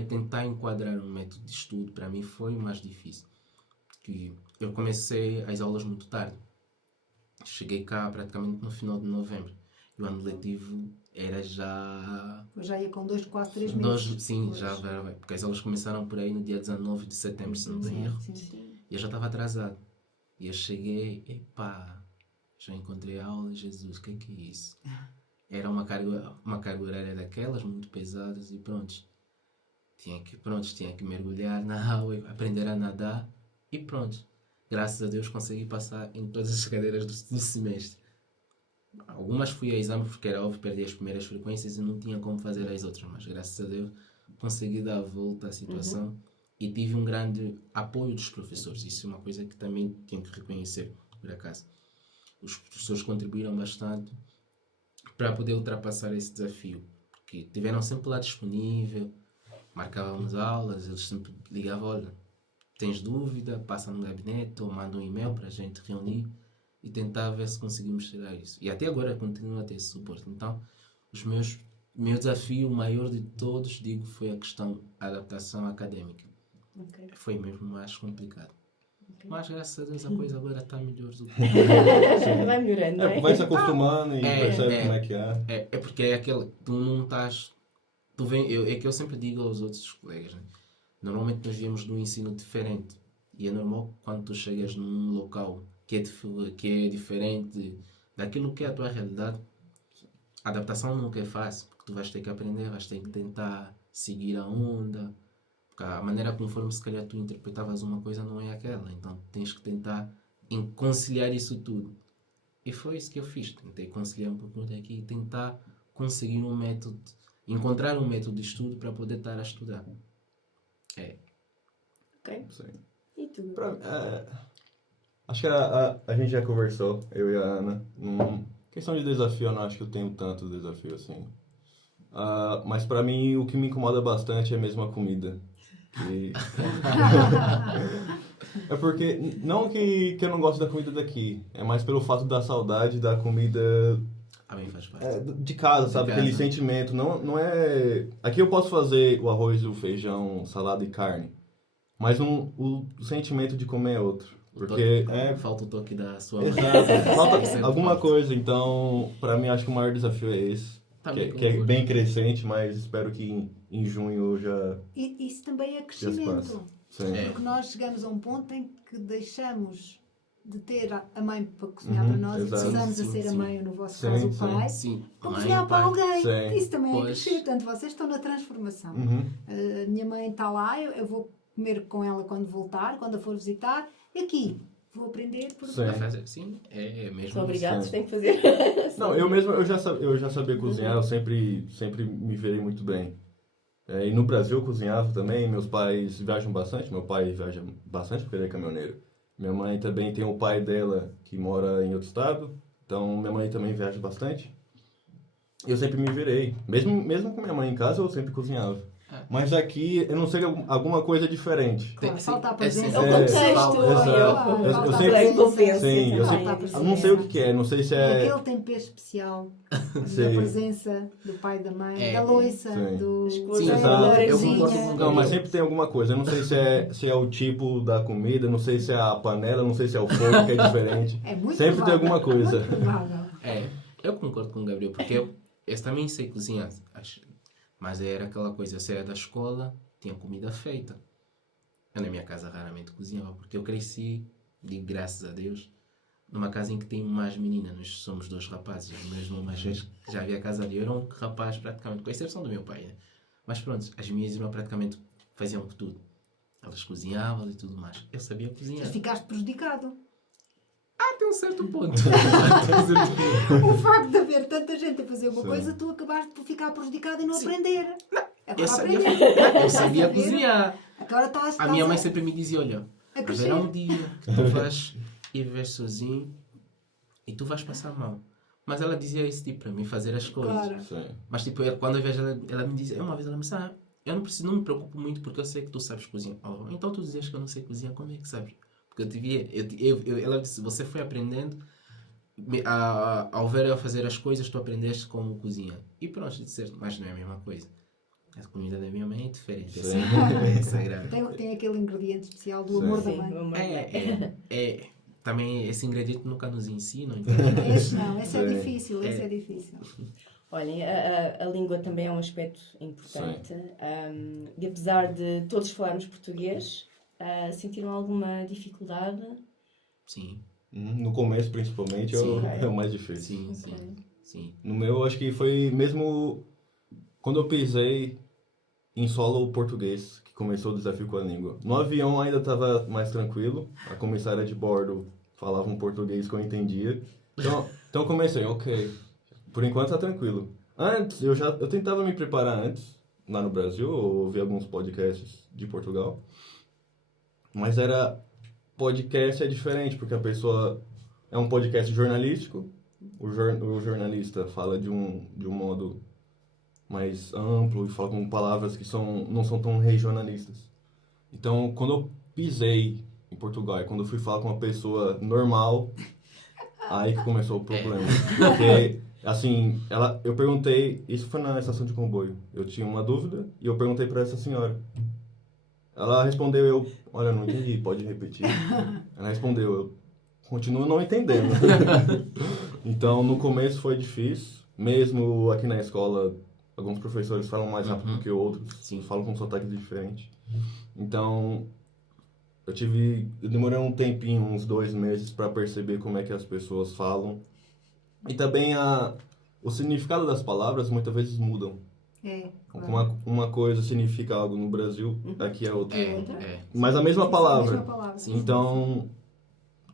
tentar enquadrar um método de estudo para mim foi o mais difícil. Que eu comecei as aulas muito tarde. Cheguei cá praticamente no final de novembro. E o ano letivo era já... Eu já ia com quase 3 meses. Sim, Pois. já vai. Porque as aulas começaram por aí no dia 19 de setembro, se não tenho erro. Sim. Sim. E eu já estava atrasado. E eu cheguei, epá, já encontrei a aula, Jesus, o que é isso? Era uma carga horária daquelas, muito pesadas e pronto. Tinha que mergulhar na água, aprender a nadar e pronto. Graças a Deus consegui passar em todas as cadeiras do semestre. Algumas fui a exame porque era óbvio, perdi as primeiras frequências e não tinha como fazer as outras, mas graças a Deus consegui dar a volta à situação e tive um grande apoio dos professores. Isso é uma coisa que também tenho que reconhecer, por acaso. Os professores contribuíram bastante para poder ultrapassar esse desafio, porque tiveram sempre lá disponível, marcávamos aulas, eles sempre ligavam, olha, tens dúvida, passa no gabinete ou manda um e-mail para a gente reunir e tentar ver se conseguimos tirar isso. E até agora continuo a ter esse suporte. Então, meu desafio maior de todos, digo, foi a questão da adaptação académica. Ok. Foi mesmo mais complicado. Ok. Mas graças a Deus a coisa agora está melhor do que... Vai melhorando, não é? Vai se acostumando e É, percebe é. como é que é. É porque é aquele, tu não estás... é que eu sempre digo aos outros colegas, né? Normalmente nós viemos de um ensino diferente. E é normal quando tu chegas num local que é diferente daquilo que é a tua realidade, a adaptação nunca é fácil, porque tu vais ter que aprender, vais ter que tentar seguir a onda, porque a maneira conforme se calhar tu interpretavas uma coisa não é aquela, então tens que tentar conciliar isso tudo. E foi isso que eu fiz, tentei conciliar um pouquinho daqui e tentar conseguir um método, encontrar um método de estudo para poder estar a estudar. Ok. Sim. E tu? Acho que a gente já conversou, eu e a Ana. Questão de desafio, eu não acho que eu tenho tanto desafio assim. Mas pra mim, o que me incomoda bastante é mesmo a comida. E- É porque, não que eu não gosto da comida daqui, é mais pelo fato da saudade da comida A mim faz parte. de casa, De sabe? casa. Aquele sentimento. Não é... Aqui eu posso fazer o arroz, o feijão, salada e carne. Mas o sentimento de comer é outro. Porque Falta o toque da sua mãe. Exato, falta Isso é alguma falta. coisa. Então, pra mim, acho que o maior desafio é esse. Também Que é concordo. bem crescente, mas espero que em junho já... E isso também é Já se crescimento. passa. Sim. É. Porque nós chegamos a um ponto em que deixamos de ter a mãe para cozinhar Uhum, para nós exato. e passamos a Sim, ser a sim. mãe, ou no vosso Sim, caso o sim. pai, Sim, para mãe, cozinhar para pai. alguém. Sim. Isso também é Pois. crescer. Portanto, vocês estão na transformação. Uhum. A minha mãe está lá, eu vou comer com ela quando voltar, quando a for visitar. E aqui, vou aprender por Sim. Vai fazer? Sim, é mesmo. São obrigados, Sim. têm que fazer. Não, eu já sabia cozinhar, eu sempre me virei muito bem. E no Brasil eu cozinhava também, meus pais viajam bastante, meu pai viaja bastante porque ele é caminhoneiro. Minha mãe também tem o pai dela que mora em outro estado, então minha mãe também viaja bastante. Eu sempre me virei, mesmo com minha mãe em casa eu sempre cozinhava. Mas aqui, eu não sei, alguma coisa diferente. Claro, Sim, falta a é presença. sim. É o É, contexto, exato. Eu sempre- a envolvência Sim, eu, também. eu não sei o que é, não sei se é... Aquele tempero especial da Sim. presença do pai e da mãe, É. da loiça, Sim. do As coisas, Sim, exato. da eu cozinha. concordo com o Não, mas Gabriel. sempre tem alguma coisa. Eu não sei se é o tipo da comida, não sei se é a panela, não sei se é o fogo que é diferente. É muito Sempre tem provável, alguma coisa. muito provável. Eu concordo com o Gabriel, porque eu também sei cozinhar, mas era aquela coisa, eu saía da escola, tinha comida feita. Eu na minha casa raramente cozinhava, porque eu cresci, digo graças a Deus, numa casa em que tem mais meninas, nós somos 2 rapazes, mesmo uma vez que já havia casa ali, eu era um rapaz praticamente, com exceção do meu pai, né? Mas pronto, as minhas irmãs praticamente faziam tudo. Elas cozinhavam e tudo mais. Eu sabia cozinhar. Mas ficaste prejudicado. Até um certo ponto. Até um certo ponto. O facto de haver tanta gente a fazer uma Sim. coisa, tu acabaste por ficar prejudicado e não Sim. aprender. Eu Agora sabia, aprendeste. eu sabia Estás a ver? cozinhar. Agora estás A minha mãe a sempre me dizia, olha, a haverá um crescer. dia que tu vais ir viver sozinho e tu vais passar mal. Mas ela dizia isso tipo para mim, fazer as coisas. Claro. Sim. Mas tipo, quando eu vejo ela me dizia, uma vez ela me disse, eu não preciso, não me preocupo muito porque eu sei que tu sabes cozinhar. Oh, então tu dizes que eu não sei cozinhar, como é que sabes? Porque eu te via, ela disse, você foi aprendendo, ao ver eu fazer as coisas, tu aprendeste como cozinhar. E pronto, disseste, mas não é a mesma coisa. A comida da minha mãe é diferente, é Sim. é sagrada. Tem aquele ingrediente especial do Sim. amor da Sim, mãe. vamos lá. Também esse ingrediente nunca nos ensinam. Então, Esse não, esse é Sim. difícil, esse é difícil. Olhem, a língua também é um aspecto importante. E apesar de todos falarmos português, sentiram alguma dificuldade? sim, No começo, principalmente, Sim. é o mais difícil. sim, Ok. sim, sim. No meu, acho que foi mesmo quando eu pisei em solo português, que começou o desafio com a língua. No avião ainda estava mais tranquilo, a comissária de bordo falava um português que eu entendia. Então eu comecei, ok, por enquanto tá tranquilo. Antes, eu tentava me preparar antes, lá no Brasil, eu ouvi alguns podcasts de Portugal, mas podcast é diferente, porque a pessoa é um podcast jornalístico, o jornalista fala de um modo mais amplo e fala com palavras que não são tão regionalistas. Então, quando eu pisei em Portugal e quando eu fui falar com uma pessoa normal, aí que começou o problema. Porque, assim, eu perguntei, isso foi na estação de comboio, eu tinha uma dúvida e eu perguntei para essa senhora. Ela respondeu, olha, não entendi, pode repetir? Ela respondeu, eu continuo não entendendo. Então, no começo foi difícil, mesmo aqui na escola, alguns professores falam mais rápido que outros, Sim. falam com sotaque diferente. Então, eu demorei um tempinho, uns 2 meses, para perceber como é que as pessoas falam. E também o significado das palavras muitas vezes mudam. Uma coisa significa algo no Brasil, aqui é outra. Mas a mesma palavra. Sim. Então,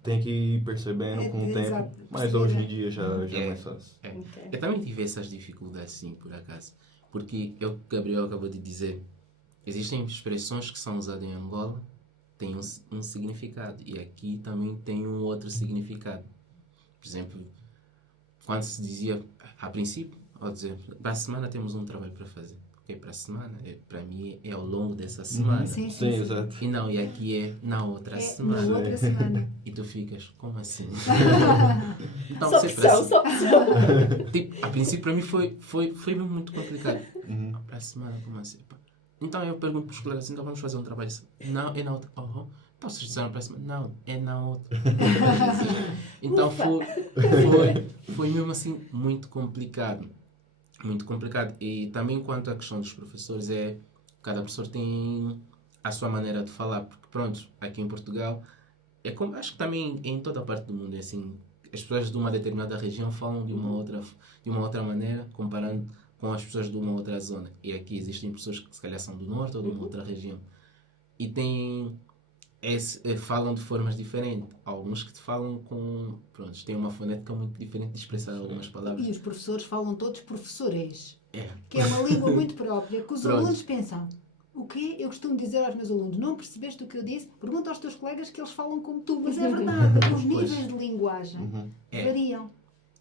tem que ir percebendo com o tempo. Exato. Mas hoje em dia já é mais fácil. Ok. Eu também tive essas dificuldades, sim, por acaso. Porque o Gabriel acabou de dizer, existem expressões que são usadas em Angola, têm um significado. E aqui também tem um outro significado. Por exemplo, quando se dizia, a princípio, ao dizer, para a semana temos um trabalho para fazer. Ok, para a semana, para mim é ao longo dessa semana. Sim, Sim, exato. E não, e aqui é na outra Na semana. outra semana. E tu ficas, como assim? Então, Só você pressão, só pressão. tipo, a princípio para mim foi mesmo muito complicado. Uhum. Para a semana, como assim? Pá? Então eu pergunto para os colegas, então vamos fazer um trabalho assim. Não, é na outra. Então vocês disseram para a semana? Não, é na outra. Então foi mesmo assim muito complicado. Muito complicado. E também quanto à questão dos professores, cada professor tem a sua maneira de falar. Porque pronto, aqui em Portugal, acho que também em toda a parte do mundo é assim. As pessoas de uma determinada região falam de uma outra maneira, comparando com as pessoas de uma outra zona. E aqui existem pessoas que se calhar são do norte ou de uma outra região. E falam de formas diferentes. Alguns que te falam têm uma fonética muito diferente de expressar algumas palavras. E os professores falam todos professores, É. que é uma língua muito própria, que os Pronto. alunos pensam. O quê? Eu costumo dizer aos meus alunos, não percebeste o que eu disse? Pergunta aos teus colegas que eles falam como tu, mas é verdade, os níveis de linguagem variam.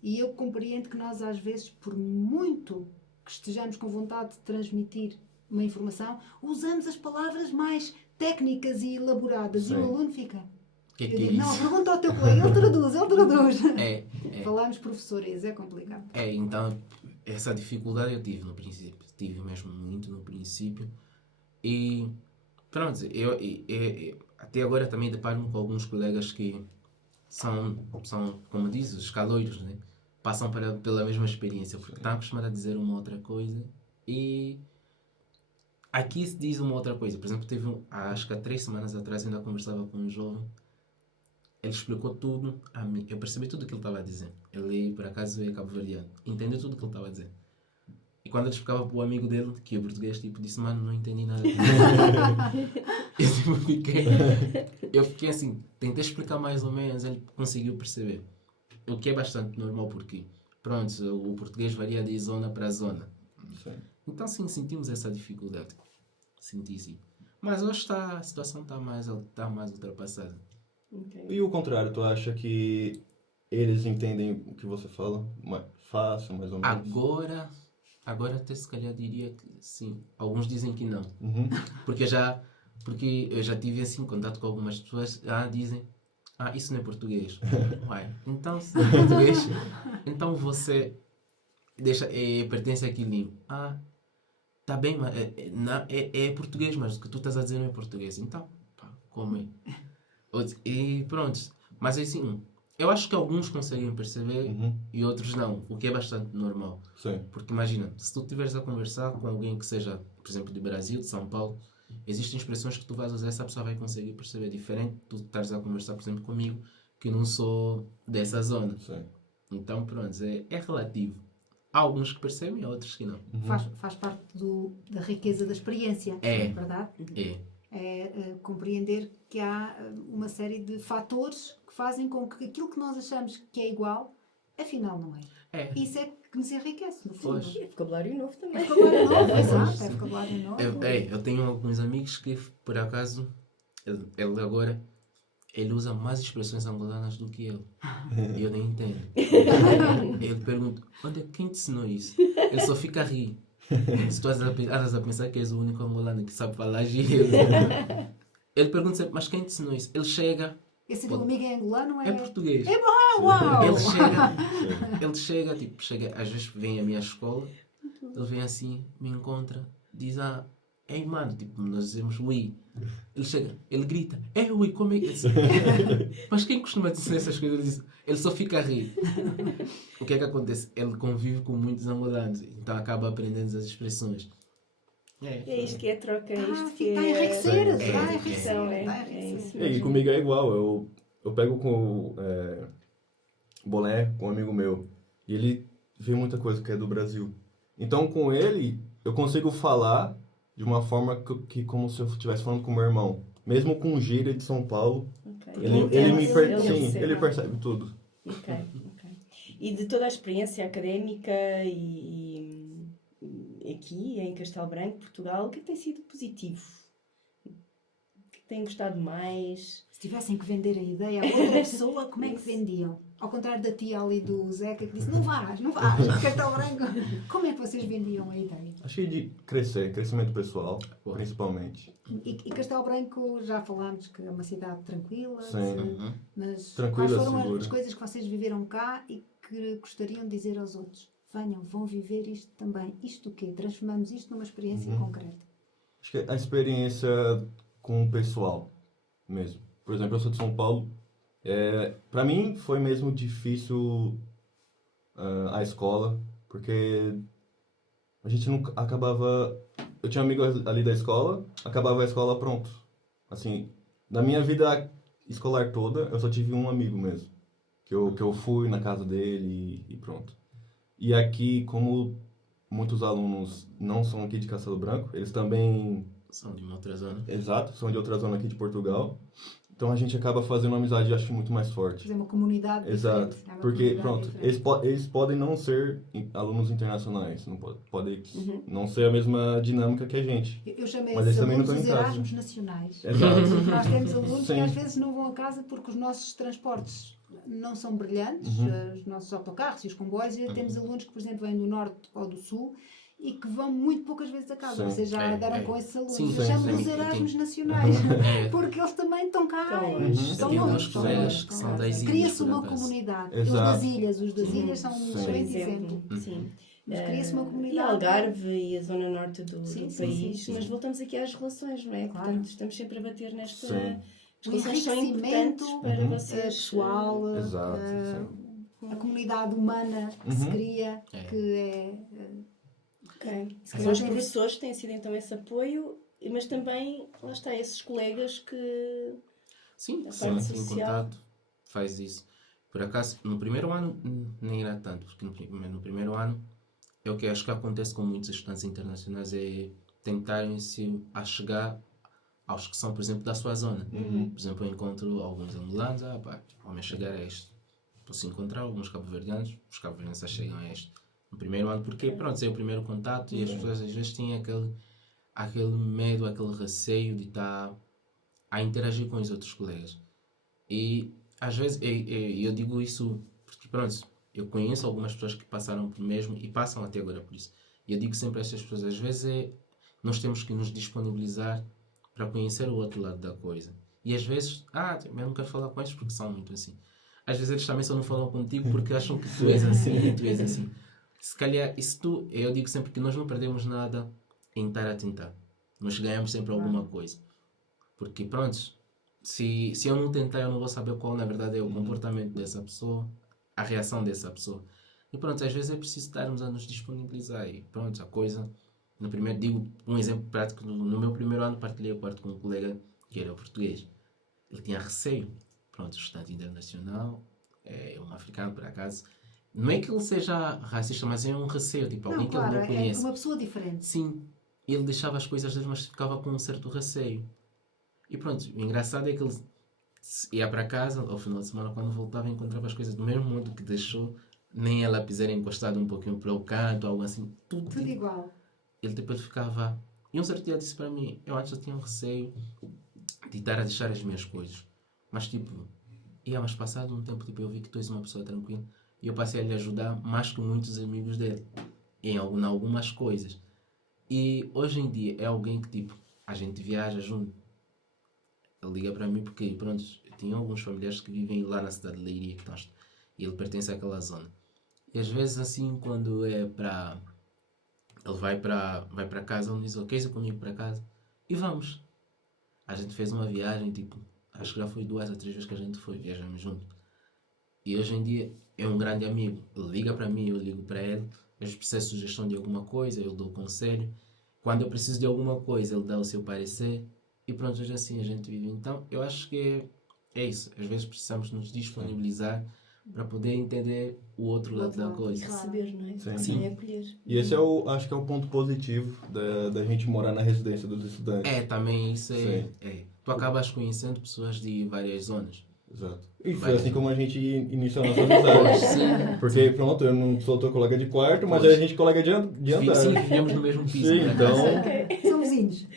E eu compreendo que nós às vezes, por muito que estejamos com vontade de transmitir uma informação, usamos as palavras mais técnicas e elaboradas Sim. e o aluno fica. Que Eu é digo, não, isso? pergunta ao teu colega, ele traduz. É, Falamos professores, é complicado. então, essa dificuldade eu tive no princípio. Tive mesmo muito no princípio. E, pronto, até agora também deparo-me com alguns colegas que são como diz, os caloiros, né? Passam pela mesma experiência, porque estão acostumados a dizer uma outra coisa e aqui se diz uma outra coisa. Por exemplo, acho que há 3 semanas atrás ainda conversava com um jovem, ele explicou tudo a mim, eu percebi tudo o que ele estava a dizer. Ele, por acaso, é cabo-verdiano, entendeu tudo o que ele estava a dizer. E quando ele explicava para o amigo dele, que é português, tipo, disse, mano, não entendi nada. Eu fiquei assim, tentei explicar mais ou menos, ele conseguiu perceber. O que é bastante normal, porque, pronto, o português varia de zona para zona. Sim. Então, sim, sentimos essa dificuldade. Senti, sim. Mas hoje a situação está mais ultrapassada. Ok. E o contrário, tu acha que eles entendem o que você fala? Fácil, mais ou menos? Agora até se calhar diria que sim. Alguns dizem que não. Uhum. Porque eu já tive assim contato com algumas pessoas, dizem, isso não é português. Uai, então se não é português, então você pertence àquele língua. Tá bem, mas é português, mas o que tu estás a dizer não é português. Então, pá, como é? E pronto. Mas assim, eu acho que alguns conseguem perceber Uhum. e outros não, o que é bastante normal. Sim. Porque imagina, se tu estiveres a conversar com alguém que seja, por exemplo, do Brasil, de São Paulo, existem expressões que tu vais usar, essa pessoa vai conseguir perceber. Diferente de tu estares a conversar, por exemplo, comigo, que não sou dessa zona. Sim. Então, pronto, é relativo. Há alguns que percebem e há outros que não. Faz parte da riqueza da experiência, É. não é verdade? É. Compreender que há uma série de fatores que fazem com que aquilo que nós achamos que é igual, afinal não é. É. Isso é que nos enriquece, no fundo. Pois. E é vocabulário novo também. É vocabulário novo, exato, é vocabulário novo. Eu tenho alguns amigos que, por acaso, ele agora, ele usa mais expressões angolanas do que eu. E eu nem entendo. Ele pergunta, quem te ensinou isso? Ele só fica a rir. Se tu andas a pensar que és o único angolano que sabe falar gíria. Ele pergunta sempre, mas quem te ensinou isso? Ele chega, Esse teu amigo é angolano, é português. Uau! Ele chega, às vezes vem à minha escola, ele vem assim, me encontra, diz, ei mano, tipo, nós dizemos ui. Ele chega, ele grita, ui, como é que é? Mas quem costuma dizer essas coisas? Ele só fica a rir. O que é que acontece? Ele convive com muitos angolanos, então acaba aprendendo as expressões. É isto que é troca, é isto que Está a enriquecer, é está a enriqueção, enriquecer. é isso E mesmo. comigo é igual, eu pego com bolé com um amigo meu e ele vê muita coisa que é do Brasil. Então com ele eu consigo falar de uma forma que como se eu estivesse falando com meu irmão. Mesmo com gíria de São Paulo, Ok. ele percebe tudo. Ok. E de toda a experiência académica e aqui em Castelo Branco, Portugal, o que tem sido positivo? O que tem gostado mais? Se tivessem que vender a ideia a outra pessoa, como é que vendiam? Ao contrário da tia ali do Zeca que disse, não vais, Castelo Branco. Como é que vocês vendiam a ideia? Achei de crescimento pessoal, Boa. principalmente. E Castelo Branco, já falámos que é uma cidade tranquila, Sim. mas Tranquila, quais foram segura. as coisas que vocês viveram cá e que gostariam de dizer aos outros? Venham, vão viver isto também. Isto o quê? Transformamos isto numa experiência concreta. Acho que a experiência com o pessoal mesmo. Por exemplo, eu sou de São Paulo. Para mim foi mesmo difícil a escola, porque a gente não acabava... Eu tinha amigos ali da escola, acabava a escola, pronto. Assim, na minha vida escolar toda, eu só tive um amigo mesmo. Que eu fui na casa dele e pronto. E aqui, como muitos alunos não são aqui de Castelo Branco, eles também... São de uma outra zona. Exato, são de outra zona aqui de Portugal. Então a gente acaba fazendo uma amizade, acho, muito mais forte. Fazer uma comunidade Exato, diferente. É uma porque, comunidade pronto, diferente. eles podem não ser alunos internacionais, não podem não ser a mesma dinâmica que a gente. Eu chamei Mas eles esses também não alunos estão os em casa. Erasmus nacionais. Exato. Nós temos alunos que Sim. às vezes não vão a casa porque os nossos transportes não são brilhantes, os nossos autocarros e os comboios, e temos alunos que, por exemplo, vêm do norte ou do sul e que vão muito poucas vezes a casa. Sim. Vocês já deram É. com esses alunos. Sim, Eu sim, chamo-los sim. Erasmus nacionais, É. porque eles também estão cá. Estão e longe. estão Eu tenho longe, dois estão colegas longe, que estão são longe. das ilhas, Cria-se por uma acaso. comunidade. Exato. Os das ilhas são um Sim. excelente exemplo. Sim. Mas cria-se uma comunidade. E Algarve e a zona norte do Sim, sim, país, sim, sim. mas voltamos aqui às relações, não é? Claro. Portanto, estamos sempre a bater nesta. Sim. As relações são enriquecimento, importantes para vocês. pessoal, Exato, a comunidade humana que se cria, É. que é. Ok. Se São calhar os tem- professores que têm sido então esse apoio, mas também, lá está, esses colegas que. Sim, A sim, parte sim, social. contato faz isso. Por acaso, no primeiro ano nem era tanto, porque no primeiro ano é o que acho que acontece com muitos estudantes internacionais, é tentarem-se a chegar aos que são, por exemplo, da sua zona. Por exemplo, eu encontro alguns angolanos, pá, vamos chegar a este. Posso encontrar alguns cabo-verdianos, os cabo-verdianos já chegam a este. No primeiro ano, porque pronto, é o primeiro contato e as pessoas às vezes têm aquele medo, aquele receio de estar a interagir com os outros colegas. E às vezes eu digo isso porque pronto, eu conheço algumas pessoas que passaram por mesmo e passam até agora por isso. E eu digo sempre a estas pessoas, às vezes nós temos que nos disponibilizar para conhecer o outro lado da coisa. E às vezes, eu não quero falar com eles porque são muito assim. Às vezes eles também só não falam contigo porque acham que tu és assim e tu és assim. Se calhar, eu digo sempre que nós não perdemos nada em estar a tentar. Nós ganhamos sempre alguma coisa. Porque pronto, se eu não tentar, eu não vou saber qual na verdade é o comportamento dessa pessoa, a reação dessa pessoa. E pronto, às vezes é preciso estarmos a nos disponibilizar. E pronto, a coisa, no primeiro, digo um exemplo prático, no meu primeiro ano partilhei o quarto com um colega que era português. Ele tinha receio, pronto, estudante internacional, é um africano por acaso. Não é que ele seja racista, mas é um receio, tipo, alguém Não, que ele claro, não é conhece. uma pessoa diferente. Sim, ele deixava as coisas dele, mas ficava com um certo receio. E pronto, o engraçado é que ele ia para casa, ao final de semana, quando voltava, encontrava as coisas do mesmo modo que deixou, nem ela pisar encostado um pouquinho para o canto, algo assim, Tudo igual. Ele depois ficava. E um certo dia disse para mim: eu antes eu tinha um receio de estar a deixar as minhas coisas, mas tipo, mas passado um tempo, tipo, eu vi que tu és uma pessoa tranquila e eu passei a lhe ajudar mais que muitos amigos dele em algumas coisas. E hoje em dia é alguém que, tipo, a gente viaja junto. Ele liga para mim porque, pronto, eu tinha alguns familiares que vivem lá na cidade de Leiria, e ele pertence àquela zona. E às vezes, assim, quando é para... Ele vai para casa, ele diz: queres ir comigo para casa? E vamos. A gente fez uma viagem, tipo, acho que já foi 2 a 3 vezes que a gente foi, viajamos junto. E hoje em dia é um grande amigo. Ele liga para mim, eu ligo para ele. Às vezes preciso de sugestão de alguma coisa, eu dou conselho. Quando eu preciso de alguma coisa, ele dá o seu parecer. E pronto, hoje assim a gente vive. Então, eu acho que é isso. Às vezes precisamos nos disponibilizar para poder entender o outro lado da E coisa. receber, não é? Sim. Também acolher. E esse acho que é o ponto positivo da gente morar na residência dos estudantes. Também isso Sim. Tu acabas conhecendo pessoas de várias zonas. Exato. E foi assim como a gente iniciou a nossa amizade. Porque, pronto, eu não sou teu colega de quarto, mas a gente é colega de andar. Sim, vivemos no mesmo piso. Sim, por então... acaso. São vizinhos.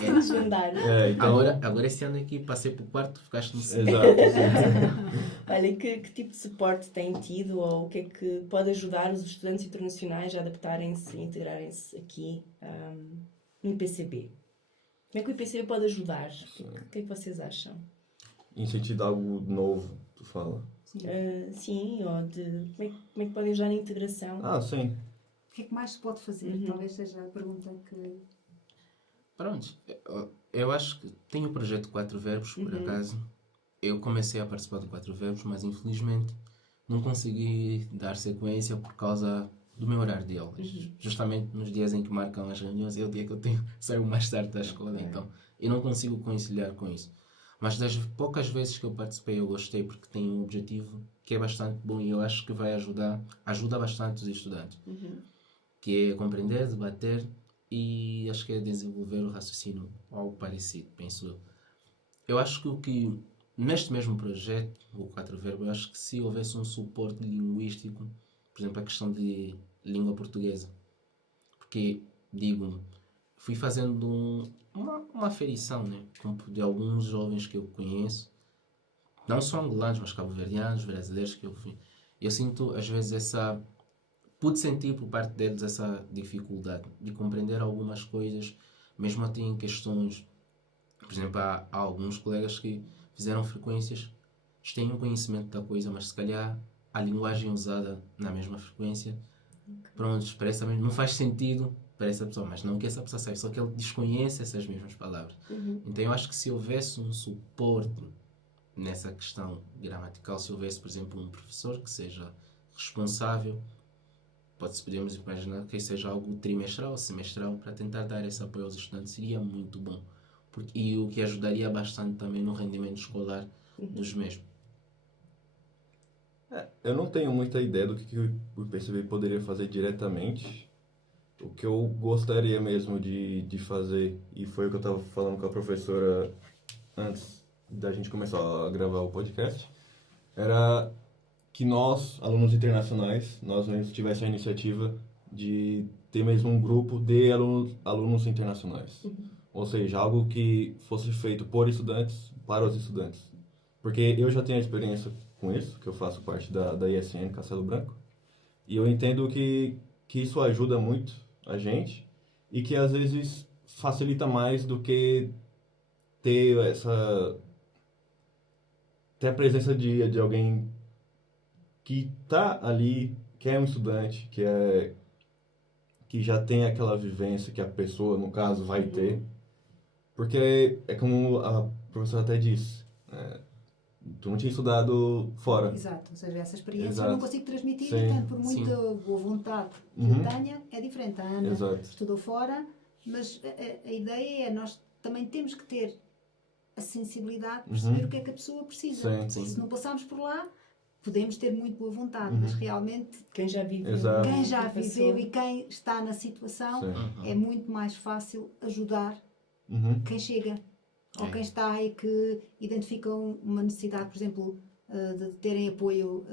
Temos de andar. Então... Agora esse ano aqui passei para o quarto, ficaste no segundo. Exato. Sim. Olha, e que tipo de suporte tem tido ou o que é que pode ajudar os estudantes internacionais a adaptarem-se e integrarem-se aqui no IPCB? Como é que o IPCB pode ajudar? O que é que vocês acham? Incentivar algo novo, tu fala. Sim, ou de como é que podem ajudar na integração? Sim. O que é que mais se pode fazer? Talvez seja a pergunta que... Pronto, eu acho que tenho o projeto 4 Verbos, por acaso. Eu comecei a participar do 4 Verbos, mas infelizmente não consegui dar sequência por causa do meu horário de aulas. Justamente nos dias em que marcam as reuniões, é o dia que eu saio mais tarde da escola, então eu não consigo conciliar com isso. Mas das poucas vezes que eu participei, eu gostei porque tem um objetivo que é bastante bom e eu acho que ajuda bastante os estudantes. Que é compreender, debater e acho que é desenvolver o raciocínio, algo parecido, penso eu. Eu acho que neste mesmo projeto, o 4 Verbos, eu acho que se houvesse um suporte linguístico, por exemplo, a questão de língua portuguesa, porque, fui fazendo uma aferição, né, de alguns jovens que eu conheço, não só angolanos, mas cabo-verdianos, brasileiros que eu fui. Eu sinto, às vezes, pude sentir por parte deles essa dificuldade de compreender algumas coisas, mesmo até em questões. Por exemplo, há alguns colegas que fizeram frequências, eles têm um conhecimento da coisa, mas se calhar a linguagem usada na mesma frequência, pronto, para essa mesma, não faz sentido para essa pessoa, mas não que essa pessoa saiba, só que ele desconhece essas mesmas palavras. Então eu acho que se houvesse um suporte nessa questão gramatical, se houvesse, por exemplo, um professor que seja responsável, podemos imaginar que seja algo trimestral ou semestral para tentar dar esse apoio aos estudantes, seria muito bom. E o que ajudaria bastante também no rendimento escolar dos mesmos. Eu não tenho muita ideia do que o IPCB poderia fazer diretamente. O que eu gostaria mesmo de fazer, e foi o que eu estava falando com a professora antes da gente começar a gravar o podcast, era que nós, alunos internacionais, nós mesmos tivéssemos a iniciativa de ter mesmo um grupo de alunos internacionais. Ou seja, algo que fosse feito por estudantes, para os estudantes. Porque eu já tenho a experiência com isso, que eu faço parte da ISN Castelo Branco, e eu entendo que isso ajuda muito a gente, e que às vezes facilita mais do que ter a presença de alguém que está ali, que é um estudante, que já tem aquela vivência que a pessoa, no caso, vai ter. Porque é como a professora até disse, tu não tinha estudado fora. Exato, ou seja, essa experiência Exato. eu não consigo transmitir, Sim. portanto, por muita boa vontade que eu tenha, é diferente. A Ana Exato. estudou fora, mas a ideia é nós também temos que ter a sensibilidade de perceber o que é que a pessoa precisa. Sim. Se não passarmos por lá, podemos ter muito boa vontade, mas realmente Quem já viveu. Exato. quem já passou. viveu e quem está na situação, Sim. é muito mais fácil ajudar quem chega. Ou quem está e que identificam uma necessidade, por exemplo, de terem apoio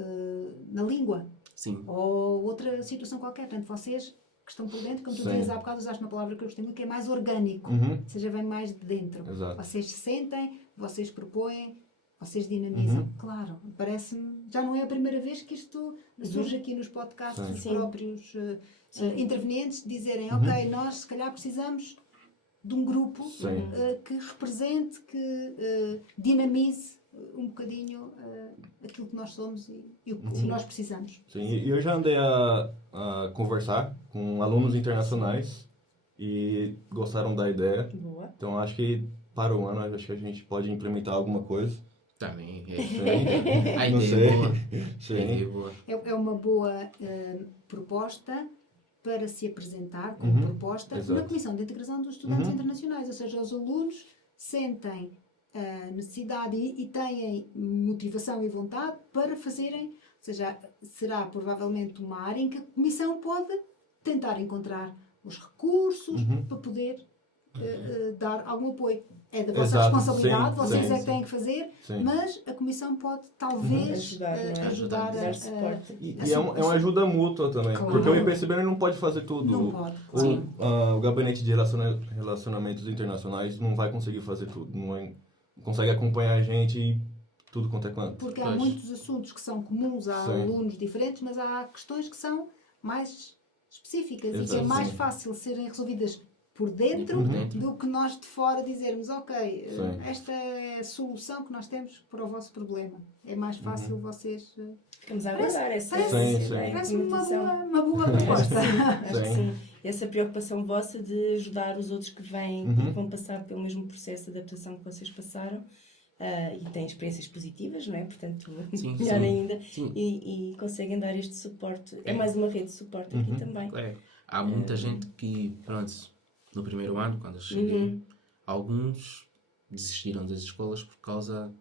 na língua. Sim. Ou outra situação qualquer. Portanto, vocês que estão por dentro, como tu Sim. dizias há bocado, usaste uma palavra que eu gostei muito, que é mais orgânico. Ou seja, vem mais de dentro. Exato. Vocês se sentem, vocês propõem, vocês dinamizam. Claro, parece-me, já não é a primeira vez que isto surge aqui nos podcasts dos Sim. próprios intervenientes, dizerem, ok, nós se calhar precisamos de um grupo Sim. que represente, que dinamize um bocadinho aquilo que nós somos e o que nós precisamos. Sim, e eu já andei a conversar com alunos internacionais e gostaram da ideia. Boa. Então acho que para o ano acho que a gente pode implementar alguma coisa. Também Sim. a Não ideia sei. é boa. Sim. A ideia é boa. É uma boa proposta para se apresentar como proposta Exato. na Comissão de Integração dos Estudantes Internacionais, ou seja, os alunos sentem a necessidade e têm motivação e vontade para fazerem, ou seja, será provavelmente uma área em que a Comissão pode tentar encontrar os recursos para poder dar algum apoio. É da vossa Exato, responsabilidade, sim, vocês sim, é que têm que fazer, Sim. mas a Comissão pode talvez Ajudar, não é? ajudar Dar suporte. E é uma ajuda mútua também, Claro. porque o IPCB não pode fazer tudo. Não pode, O Gabinete de Relacionamentos Internacionais não vai conseguir fazer tudo, não consegue acompanhar a gente e tudo quanto é quanto. Porque há Pois. muitos assuntos que são comuns a Sim. alunos diferentes, mas há questões que são mais específicas e que é Exato, mais sim. fácil serem resolvidas por dentro do que nós de fora dizermos, ok, Sim. esta é a solução que nós temos para o vosso problema. É mais fácil vocês... Estamos a aguardar essa Parece- Sim, Parece-me uma comunicação. boa proposta. Acho que Sim. sim. Essa preocupação vossa de ajudar os outros que vêm e que vão passar pelo mesmo processo de adaptação que vocês passaram e têm experiências positivas, não é? Portanto, Sim, melhor sim. ainda. Sim. E conseguem dar este suporte. É É. mais uma rede de suporte aqui também. É, há muita gente que, pronto, no primeiro ano, quando eu cheguei, alguns desistiram das escolas por causa,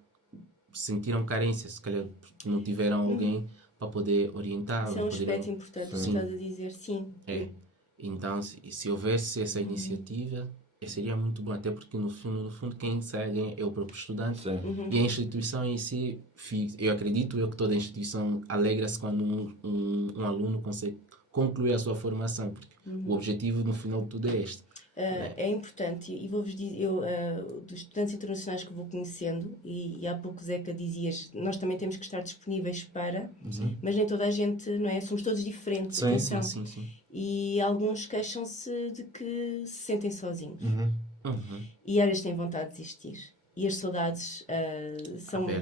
sentiram carência, se calhar porque não tiveram alguém para poder orientar. Isso é um poder- aspecto importante que Sim. estás a dizer, sim. É. Então, se houvesse essa iniciativa, seria muito bom, até porque no fundo quem sai é o próprio estudante. Sim. E a instituição em si, eu acredito que toda a instituição alegra-se quando um aluno consegue concluir a sua formação, porque o objetivo no final de tudo é este. É importante, e vou-vos dizer, dos estudantes internacionais que vou conhecendo, e há pouco Zeca dizias, nós também temos que estar disponíveis para, mas nem toda a gente, não é? Somos todos diferentes, Sim, atenção. sim. E alguns queixam-se de que se sentem sozinhos. Uhum. E às vezes têm vontade de desistir. E as saudades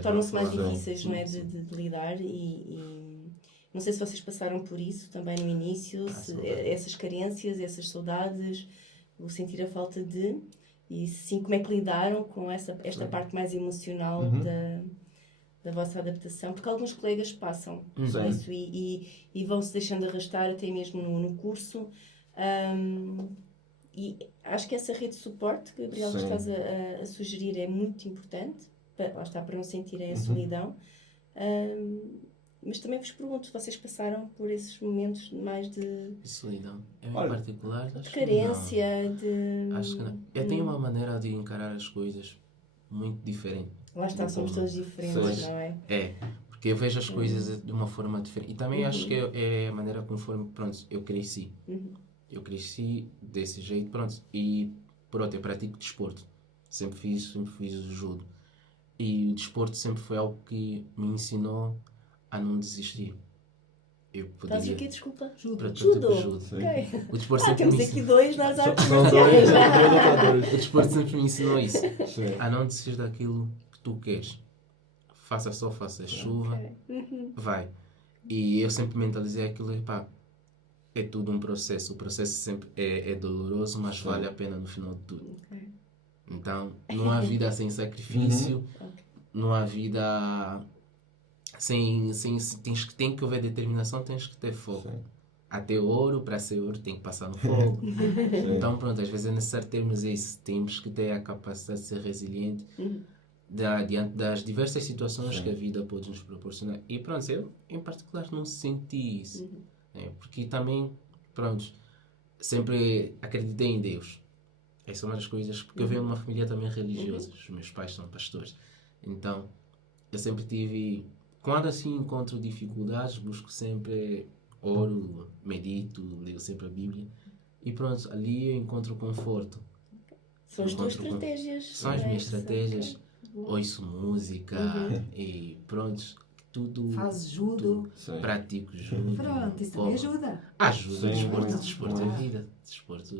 tornam-se mais difíceis, não é? De lidar. E não sei se vocês passaram por isso também no início, essas carências, essas saudades, o sentir a falta de. E sim, como é que lidaram com esta parte mais emocional da vossa adaptação? Porque alguns colegas passam por isso e vão-se deixando arrastar até mesmo no curso. E acho que essa rede de suporte que, Gabriel, estás a sugerir é muito importante, lá está, para não sentirem a solidão. Mas também vos pergunto se vocês passaram por esses momentos mais de solidão. Eu, em particular, de carência, acho que não. Eu tenho uma maneira de encarar as coisas muito diferente. Lá está, somos todos diferentes, não é? É, porque eu vejo as coisas de uma forma diferente. E também acho que é a maneira conforme, pronto, eu cresci. Eu cresci desse jeito, pronto. E, pronto, eu pratico desporto. Sempre fiz o judo. E o desporto sempre foi algo que me ensinou a não desistir. Estás aqui, desculpa? Judo. Okay. O desporto sempre temos me aqui dois nas artes São marciais. O desporto sempre me ensinou isso. A não desistir daquilo que tu queres. Faça sol, faça chuva, vai. E eu sempre mentalizei aquilo, pá, é tudo um processo. O processo sempre é doloroso, mas vale a pena no final de tudo. Então, não há vida sem sacrifício, não há vida tem que haver determinação, tens que ter fogo. Até ouro, para ser ouro, tem que passar no fogo. Então, pronto, às vezes é necessário termos isso. Temos que ter a capacidade de ser resiliente diante das diversas situações que a vida pode nos proporcionar. E pronto, eu, em particular, não senti isso. Porque também, pronto, sempre acreditei em Deus. Essa é uma das coisas, porque eu venho de uma família também religiosa. Os meus pais são pastores. Então, eu sempre tive... Quando assim encontro dificuldades, busco sempre oro, medito, leio sempre a Bíblia. E pronto, ali eu encontro conforto. São as tuas estratégias. São as minhas estratégias. Ouço música e pronto, tudo. Fazes judo. Pratico judo. Pronto, isso também ajuda. Ajuda, desporto é vida. Desporto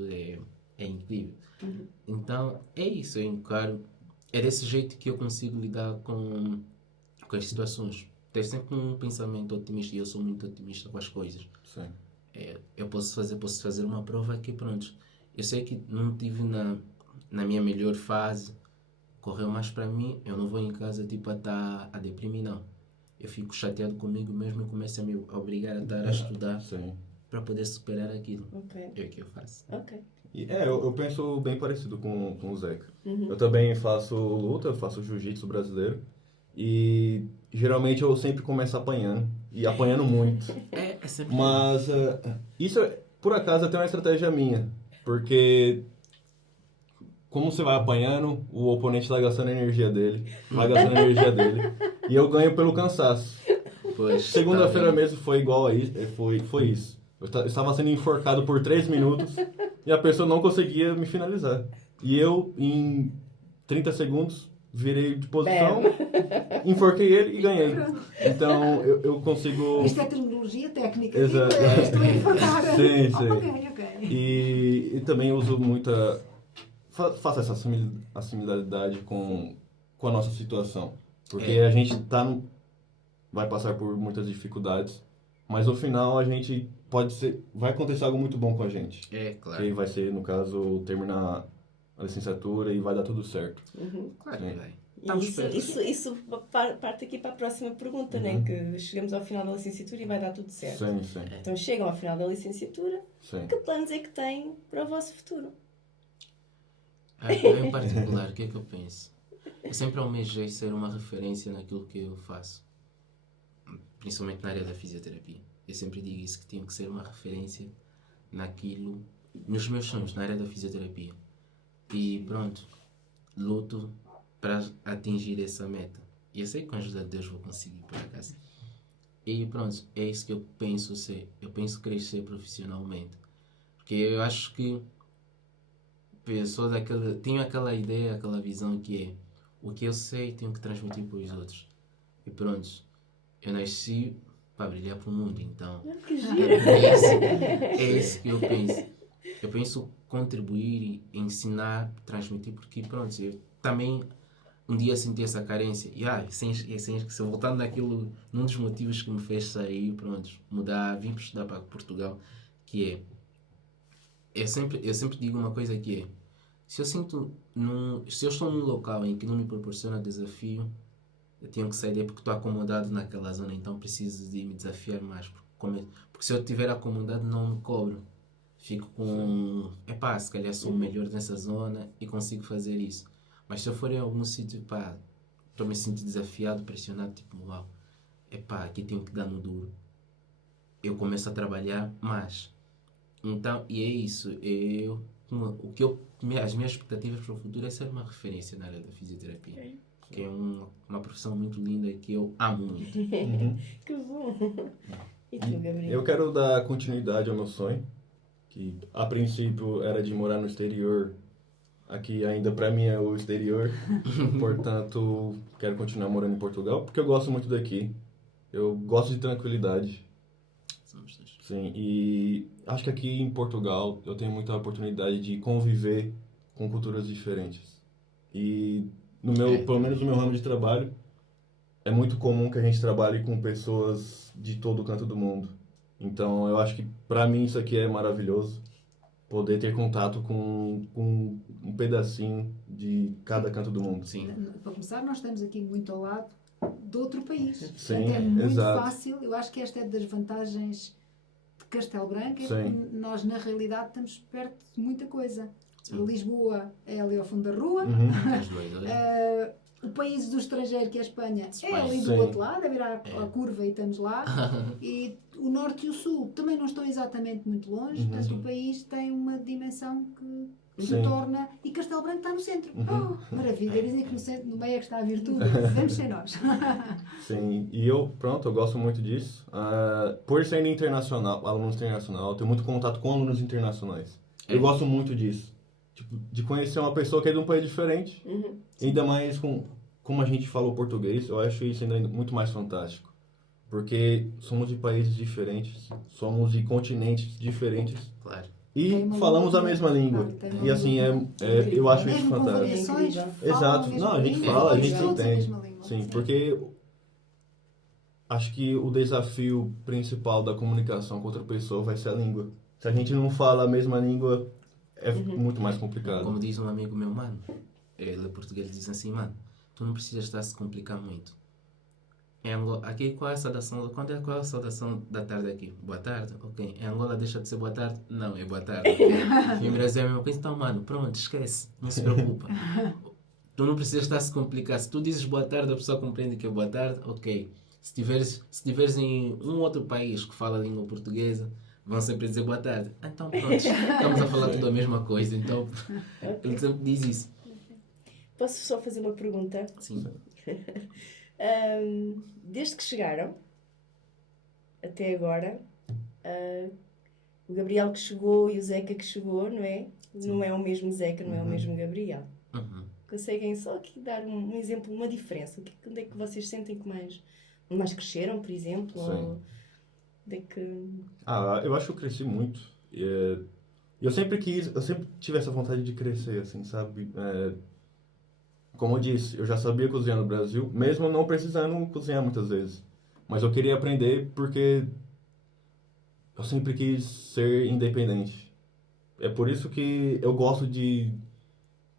é incrível. Então, é isso, eu encaro. É desse jeito que eu consigo lidar com as situações. Ter sempre um pensamento otimista, e eu sou muito otimista com as coisas. Eu posso fazer uma prova que, pronto, eu sei que não tive na minha melhor fase, correu mais para mim, eu não vou em casa tipo a estar a deprimir, não. Eu fico chateado comigo mesmo e começo a me obrigar a estar a estudar para poder superar aquilo. É o que eu faço. Eu penso bem parecido com o Zeca. Eu também faço luta, eu faço jiu-jitsu brasileiro. E geralmente eu sempre começo apanhando. E apanhando muito. É sempre. Mas isso, por acaso, até uma estratégia minha. Porque como você vai apanhando, o oponente vai gastando energia dele. E eu ganho pelo cansaço. Segunda-feira mesmo foi igual a isso. Foi isso. Eu estava sendo enforcado por 3 minutos e a pessoa não conseguia me finalizar. E eu, em 30 segundos, virei de posição, enforquei ele e ganhei. Então, eu consigo... Isto é terminologia técnica. Exato. Estou a enforcar. Sim. Ok. E também uso muita... Faço essa similaridade com a nossa situação. Porque a gente vai passar por muitas dificuldades, mas no final a gente vai acontecer algo muito bom com a gente. Claro. Que vai ser, no caso, terminar a licenciatura e vai dar tudo certo. Claro que vai. Isso parte aqui para a próxima pergunta, né? Que chegamos ao final da licenciatura e vai dar tudo certo. Sim. Então chegam ao final da licenciatura, que planos é que têm para o vosso futuro? Em particular, o que é que eu penso? Eu sempre almejei ser uma referência naquilo que eu faço, principalmente na área da fisioterapia. Eu sempre digo isso, que tenho que ser uma referência nos meus sonhos, na área da fisioterapia. E pronto, luto para atingir essa meta. E eu sei que com a ajuda de Deus vou conseguir, por acaso. E pronto, é isso que eu penso ser. Eu penso crescer profissionalmente. Porque eu acho que pessoas tinham aquela ideia, aquela visão que é o que eu sei tenho que transmitir para os outros. E pronto, eu nasci para brilhar para o mundo, então Que giro! é isso que eu penso. Eu penso contribuir, ensinar, transmitir, porque pronto, eu também um dia senti essa carência. E se voltando naquilo, num dos motivos que me fez sair, pronto, mudar, vim para estudar para Portugal, que é, eu sempre digo uma coisa que é, se eu estou num local em que não me proporciona desafio, eu tenho que sair daí porque estou acomodado naquela zona, então preciso de me desafiar mais. Porque se eu estiver acomodado, não me cobro. Fico com, se calhar sou o melhor nessa zona e consigo fazer isso. Mas se eu for em algum sítio, estou me sentindo desafiado, pressionado, tipo, uau, aqui tenho que dar no duro. Eu começo a trabalhar mais. Então, e é isso. As minhas expectativas para o futuro é ser uma referência na área da fisioterapia. Ok. Que é uma profissão muito linda que eu amo muito. Que bom! E tu, Gabriel? Eu quero dar continuidade ao meu sonho, que a princípio era de morar no exterior. Aqui ainda para mim é o exterior. Portanto, quero continuar morando em Portugal, porque eu gosto muito daqui. Eu gosto de tranquilidade. Somos dois. Sim, e acho que aqui em Portugal eu tenho muita oportunidade de conviver com culturas diferentes. E pelo menos no meu ramo de trabalho, é muito comum que a gente trabalhe com pessoas de todo canto do mundo. Então, eu acho que para mim isso aqui é maravilhoso. Poder ter contato com um pedacinho de cada canto do mundo. Sim. Para começar, nós estamos aqui muito ao lado de outro país. Sim, Portanto, é muito exato. fácil. Eu acho que esta é das vantagens de Castelo Branco, é Sim. que nós, na realidade, estamos perto de muita coisa. Sim. Lisboa é ali ao fundo da rua. Uhum. As duas, olha. O país do estrangeiro, que é a Espanha, é Espanha. ali do Sim. outro lado, é virar a curva e estamos lá. E o norte e o sul também não estão exatamente muito longe, portanto o país tem uma dimensão que se Sim. torna. E Castelo Branco está no centro. Uhum. Oh, maravilha! Dizem que no centro, no meio é que está a virtude. Vamos ser nós. Sim, e eu gosto muito disso. Por ser internacional, aluno internacional, eu tenho muito contato com alunos internacionais. Eu gosto muito disso. Tipo, de conhecer uma pessoa que é de um país diferente. Ainda mais como a gente fala o português, eu acho isso ainda muito mais fantástico. Porque somos de países diferentes, somos de continentes diferentes Claro. e Tem uma falamos a língua, mesma língua. claro, tem uma E assim, eu acho isso Mesmo com fantástico. variações, Incrível. falam Exato. a mesma Não, a gente língua, fala, a falamos gente todos a entende. mesma língua. Sim, porque acho que o desafio principal da comunicação com outra pessoa vai ser a língua. Se a gente não fala a mesma língua, é muito mais complicado. Como diz um amigo meu, mano, ele é português, diz assim, mano, tu não precisas estar a se complicar muito. Em Angola, aqui qual é a saudação? Qual é a saudação da tarde aqui? Boa tarde? Ok. Em Angola deixa de ser boa tarde? Não, é boa tarde. Em Brasil é a mesma coisa. Então, mano, pronto, esquece. Não se preocupa. Tu não precisas estar a se complicar. Se tu dizes boa tarde, a pessoa compreende que é boa tarde, ok. Se tiveres em um outro país que fala a língua portuguesa, vão sempre dizer boa tarde. Então, pronto, estamos a falar tudo a mesma coisa. Então, ele sempre diz isso. Posso só fazer uma pergunta? Sim. Desde que chegaram até agora, o Gabriel que chegou e o Zeca que chegou, não é? Não é o mesmo Zeca, não é o mesmo Gabriel. Uhum. Conseguem só aqui dar um exemplo, uma diferença? Onde é que vocês sentem que mais cresceram, por exemplo? Sim. Ou onde é que... Eu acho que eu cresci muito. Eu sempre tive essa vontade de crescer, assim, sabe? Como eu disse, eu já sabia cozinhar no Brasil, mesmo não precisando cozinhar muitas vezes. Mas eu queria aprender porque eu sempre quis ser independente. É por isso que eu gosto de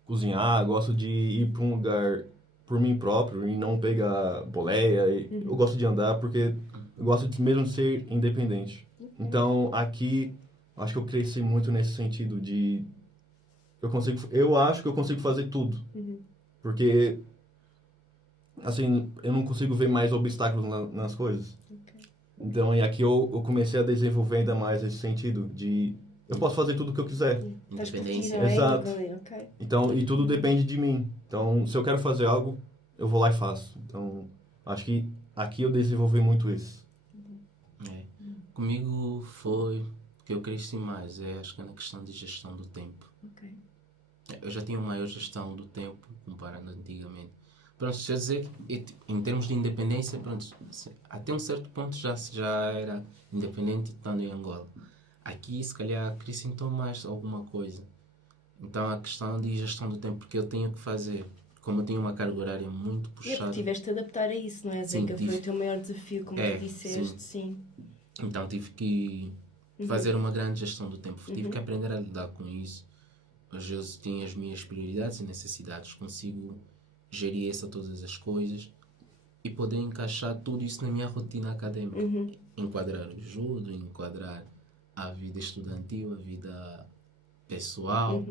cozinhar, gosto de ir para um lugar por mim próprio e não pegar boleia. Eu gosto de andar porque eu gosto mesmo de ser independente. Então, aqui, acho que eu cresci muito nesse sentido de... Eu acho que eu consigo fazer tudo. Porque, assim, eu não consigo ver mais obstáculos nas coisas. Então, e aqui eu comecei a desenvolver ainda mais esse sentido de... Eu posso fazer tudo o que eu quiser. Estás por ti, Independência. não é? Exato. Ok. Então, e tudo depende de mim. Então, se eu quero fazer algo, eu vou lá e faço. Então, acho que aqui eu desenvolvi muito isso. Comigo foi que eu cresci mais, acho que é na questão de gestão do tempo. Ok. Eu já tinha uma maior gestão do tempo comparado antigamente. Pronto, quer dizer, em termos de independência, pronto, até um certo ponto já era independente estando em Angola. Aqui, se calhar, acrescentou mais alguma coisa. Então, a questão de gestão do tempo, porque eu tenho que fazer, como eu tenho uma carga horária muito E é porque puxada. tiveste de adaptar a isso, não é, Sim, Zeca? Foi o teu maior desafio, como tu disseste, sim. Então, tive que fazer uma grande gestão do tempo. Tive que aprender a lidar com isso. Hoje eu tenho as minhas prioridades e necessidades. Consigo gerir todas as coisas e poder encaixar tudo isso na minha rotina acadêmica. Enquadrar o judo, enquadrar a vida estudantil, a vida pessoal.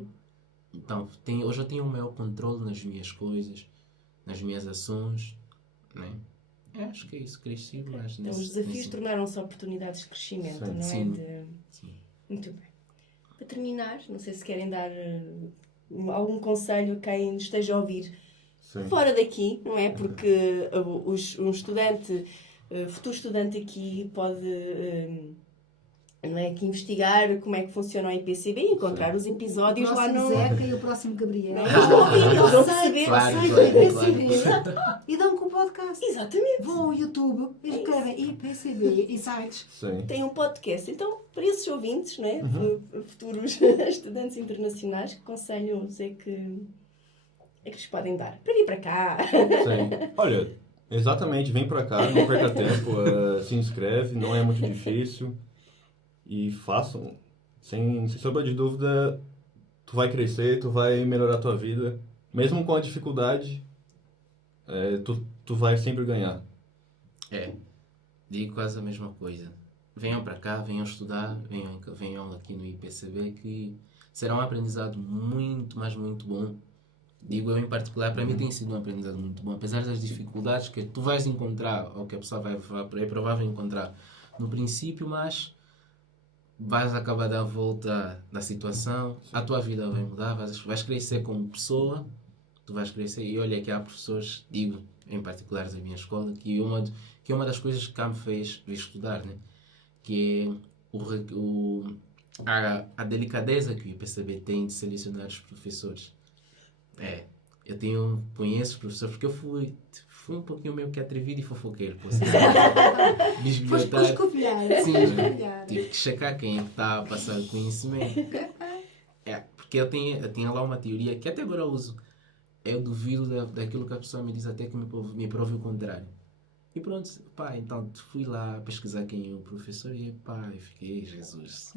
Então, hoje eu tenho o maior controle nas minhas coisas, nas minhas ações, né? Acho que é isso, cresci mais. Então, os desafios tornaram-se oportunidades de crescimento, Sim. não é? Sim. Sim. Muito bem. Para terminar, não sei se querem dar algum conselho a quem nos esteja a ouvir Sim. fora daqui, não é? Porque um estudante, futuro estudante aqui pode não é, que investigar como é que funciona o IPCB e encontrar os O episódios lá próximo no... Zeca e o próximo Gabriel. Não, eles vão ouvir, eles vão perceber. Claro, Sei, claro, IPCB. E dão com o podcast. Exatamente. Vão ao YouTube e escrevem IPCB Insights. Sim. Tem um podcast. Então, para esses ouvintes, não é? Futuros estudantes internacionais, que conselhos é que lhes podem dar? Para vir para cá. Sim. Olha, exatamente, vem pra cá, não perca tempo, se inscreve, não é muito difícil. E façam, sem sombra de dúvida, tu vai crescer, tu vai melhorar a tua vida. Mesmo com a dificuldade, tu vai sempre ganhar. Digo quase a mesma coisa. Venham para cá, venham estudar, venham aqui no IPCB, que será um aprendizado muito, mas muito bom. Digo eu em particular, para mim tem sido um aprendizado muito bom, apesar das dificuldades que tu vais encontrar, ou que a pessoa é provável encontrar no princípio, mas vais acabar dar a volta da situação, a tua vida vai mudar, vais crescer como pessoa, tu vais crescer. E olha que há professores, digo em particular da minha escola, que é uma das coisas que cá me fez vir estudar, né? Que é a delicadeza que o IPCB tem de selecionar os professores. Eu conheço os professores, porque eu fui um pouquinho meio que atrevido e fofoqueiro, posso dizer. Foste para escovilhar. Sim, tive que checar quem é que está a passar o conhecimento. Porque eu tinha lá uma teoria que até agora eu uso. Eu duvido daquilo que a pessoa me diz até que me prove o contrário. E pronto, então fui lá pesquisar quem é o professor e eu fiquei, Jesus,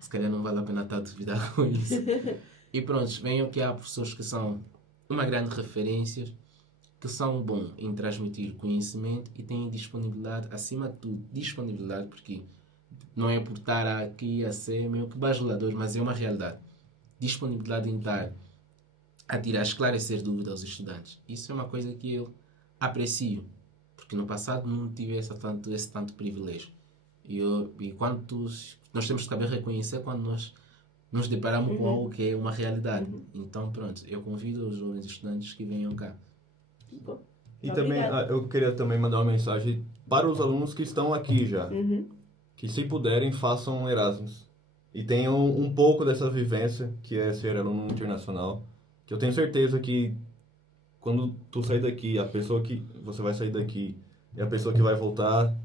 se calhar não vale a pena estar a duvidar com isso. E pronto, venham que há professores que são uma grande referência, que são bons em transmitir conhecimento e têm disponibilidade, acima de tudo, disponibilidade, porque não é por estar aqui a ser meio que bajulador, mas é uma realidade. Disponibilidade em estar a esclarecer dúvidas aos estudantes. Isso é uma coisa que eu aprecio, porque no passado não tive esse tanto privilégio. E quando nós temos que saber reconhecer quando nós nos deparamos com algo que é uma realidade. Então, pronto, eu convido os jovens estudantes que venham cá. Bom, E obrigada. também, eu queria também mandar uma mensagem para os alunos que estão aqui já. Que se puderem, façam Erasmus. E tenham um pouco dessa vivência, que é ser aluno internacional. Que eu tenho certeza que quando tu sair daqui, a pessoa que você vai sair daqui e a pessoa que vai voltar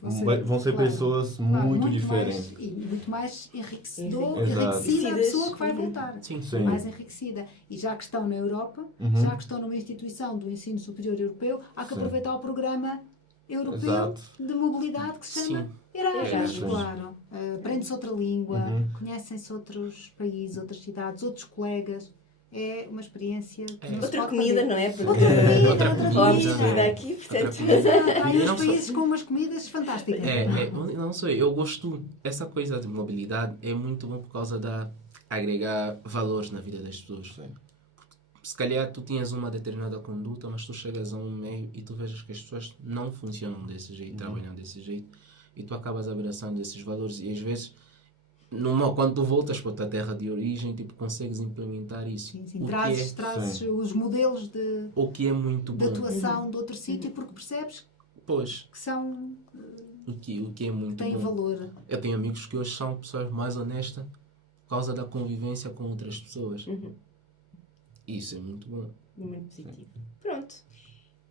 vão ser claro, pessoas claro, muito diferentes. E muito mais Exato. enriquecida a pessoa que vai voltar. Sim. Mais enriquecida. E já que estão na Europa, já que estão numa instituição do ensino superior europeu, há que aproveitar o programa europeu Exato. de mobilidade que se chama Sim. Erasmus, Sim. claro. Aprende-se outra língua, conhecem-se outros países, outras cidades, outros colegas. É uma experiência que não se Outra pode comida, perder. não é? Porque Outra falamos de comida. comida aqui, portanto... Há aí E uns não só- países com umas comidas fantásticas. Não sei, eu gosto, essa coisa de mobilidade é muito bom por causa de agregar valores na vida das pessoas. Sim. Se calhar tu tinhas uma determinada conduta, mas tu chegas a um meio e tu vejas que as pessoas não funcionam desse jeito, trabalham desse jeito, e tu acabas abraçando esses valores e às vezes quando tu voltas para a tua terra de origem, tipo, consegues implementar isso. Sim, trazes os modelos O que é muito de bom. atuação de outro sítio porque percebes Pois, que são, o que é muito têm bom. valor. Eu tenho amigos que hoje são pessoas mais honestas por causa da convivência com outras pessoas. Isso é muito bom. Muito positivo. Pronto.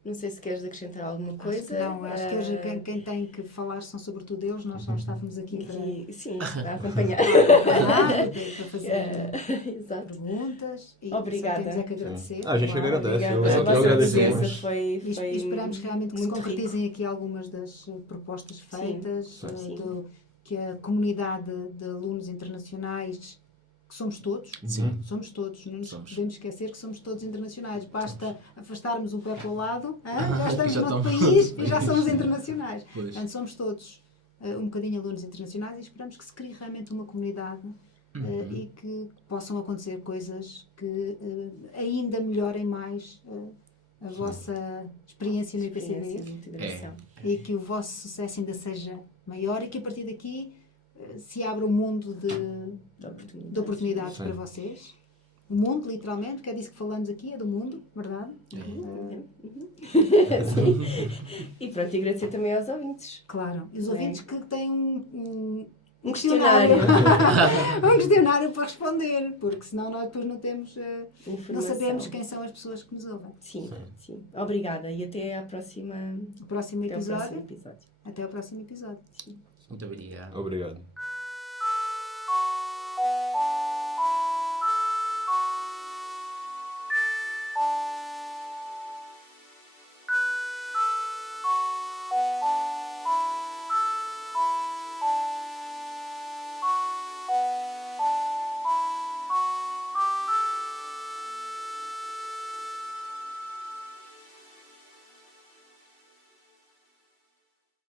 Não sei se queres acrescentar alguma Acho coisa. que não, acho que hoje quem tem que falar são sobretudo eles, nós só estávamos aqui para, Sim, a acompanhar. para fazer Exato. perguntas e Obrigada. só temos é que agradecer. A gente Claro. agradece. Obrigada. Eu A só vossa agradeço presença muito. foi E esperamos realmente que se muito rico. concretizem aqui algumas das propostas feitas, sim. que a comunidade de alunos internacionais, que somos todos, Sim. somos todos, não nos Somos. podemos esquecer que somos todos internacionais. Basta afastarmos o pé para o lado, já estamos Já noutro estamos. país e já somos internacionais. Pois. Portanto, somos todos um bocadinho alunos internacionais e esperamos que se crie realmente uma comunidade e que possam acontecer coisas que ainda melhorem mais a vossa experiência no Experiência IPCB de integração. e que o vosso sucesso ainda seja maior e que a partir daqui se abra um mundo de oportunidades Sim. para vocês. O mundo, literalmente, que é disso que falamos aqui, é do mundo, verdade? Sim. E pronto, e agradecer também aos ouvintes. Claro. E os Bem. ouvintes que têm um questionário. um questionário para responder, porque senão nós depois não temos, não Informação. sabemos quem são as pessoas que nos ouvem. Sim, sim. Obrigada e até ao próximo O próximo episódio. episódio. Até ao próximo episódio. Muito obrigado. Obrigado.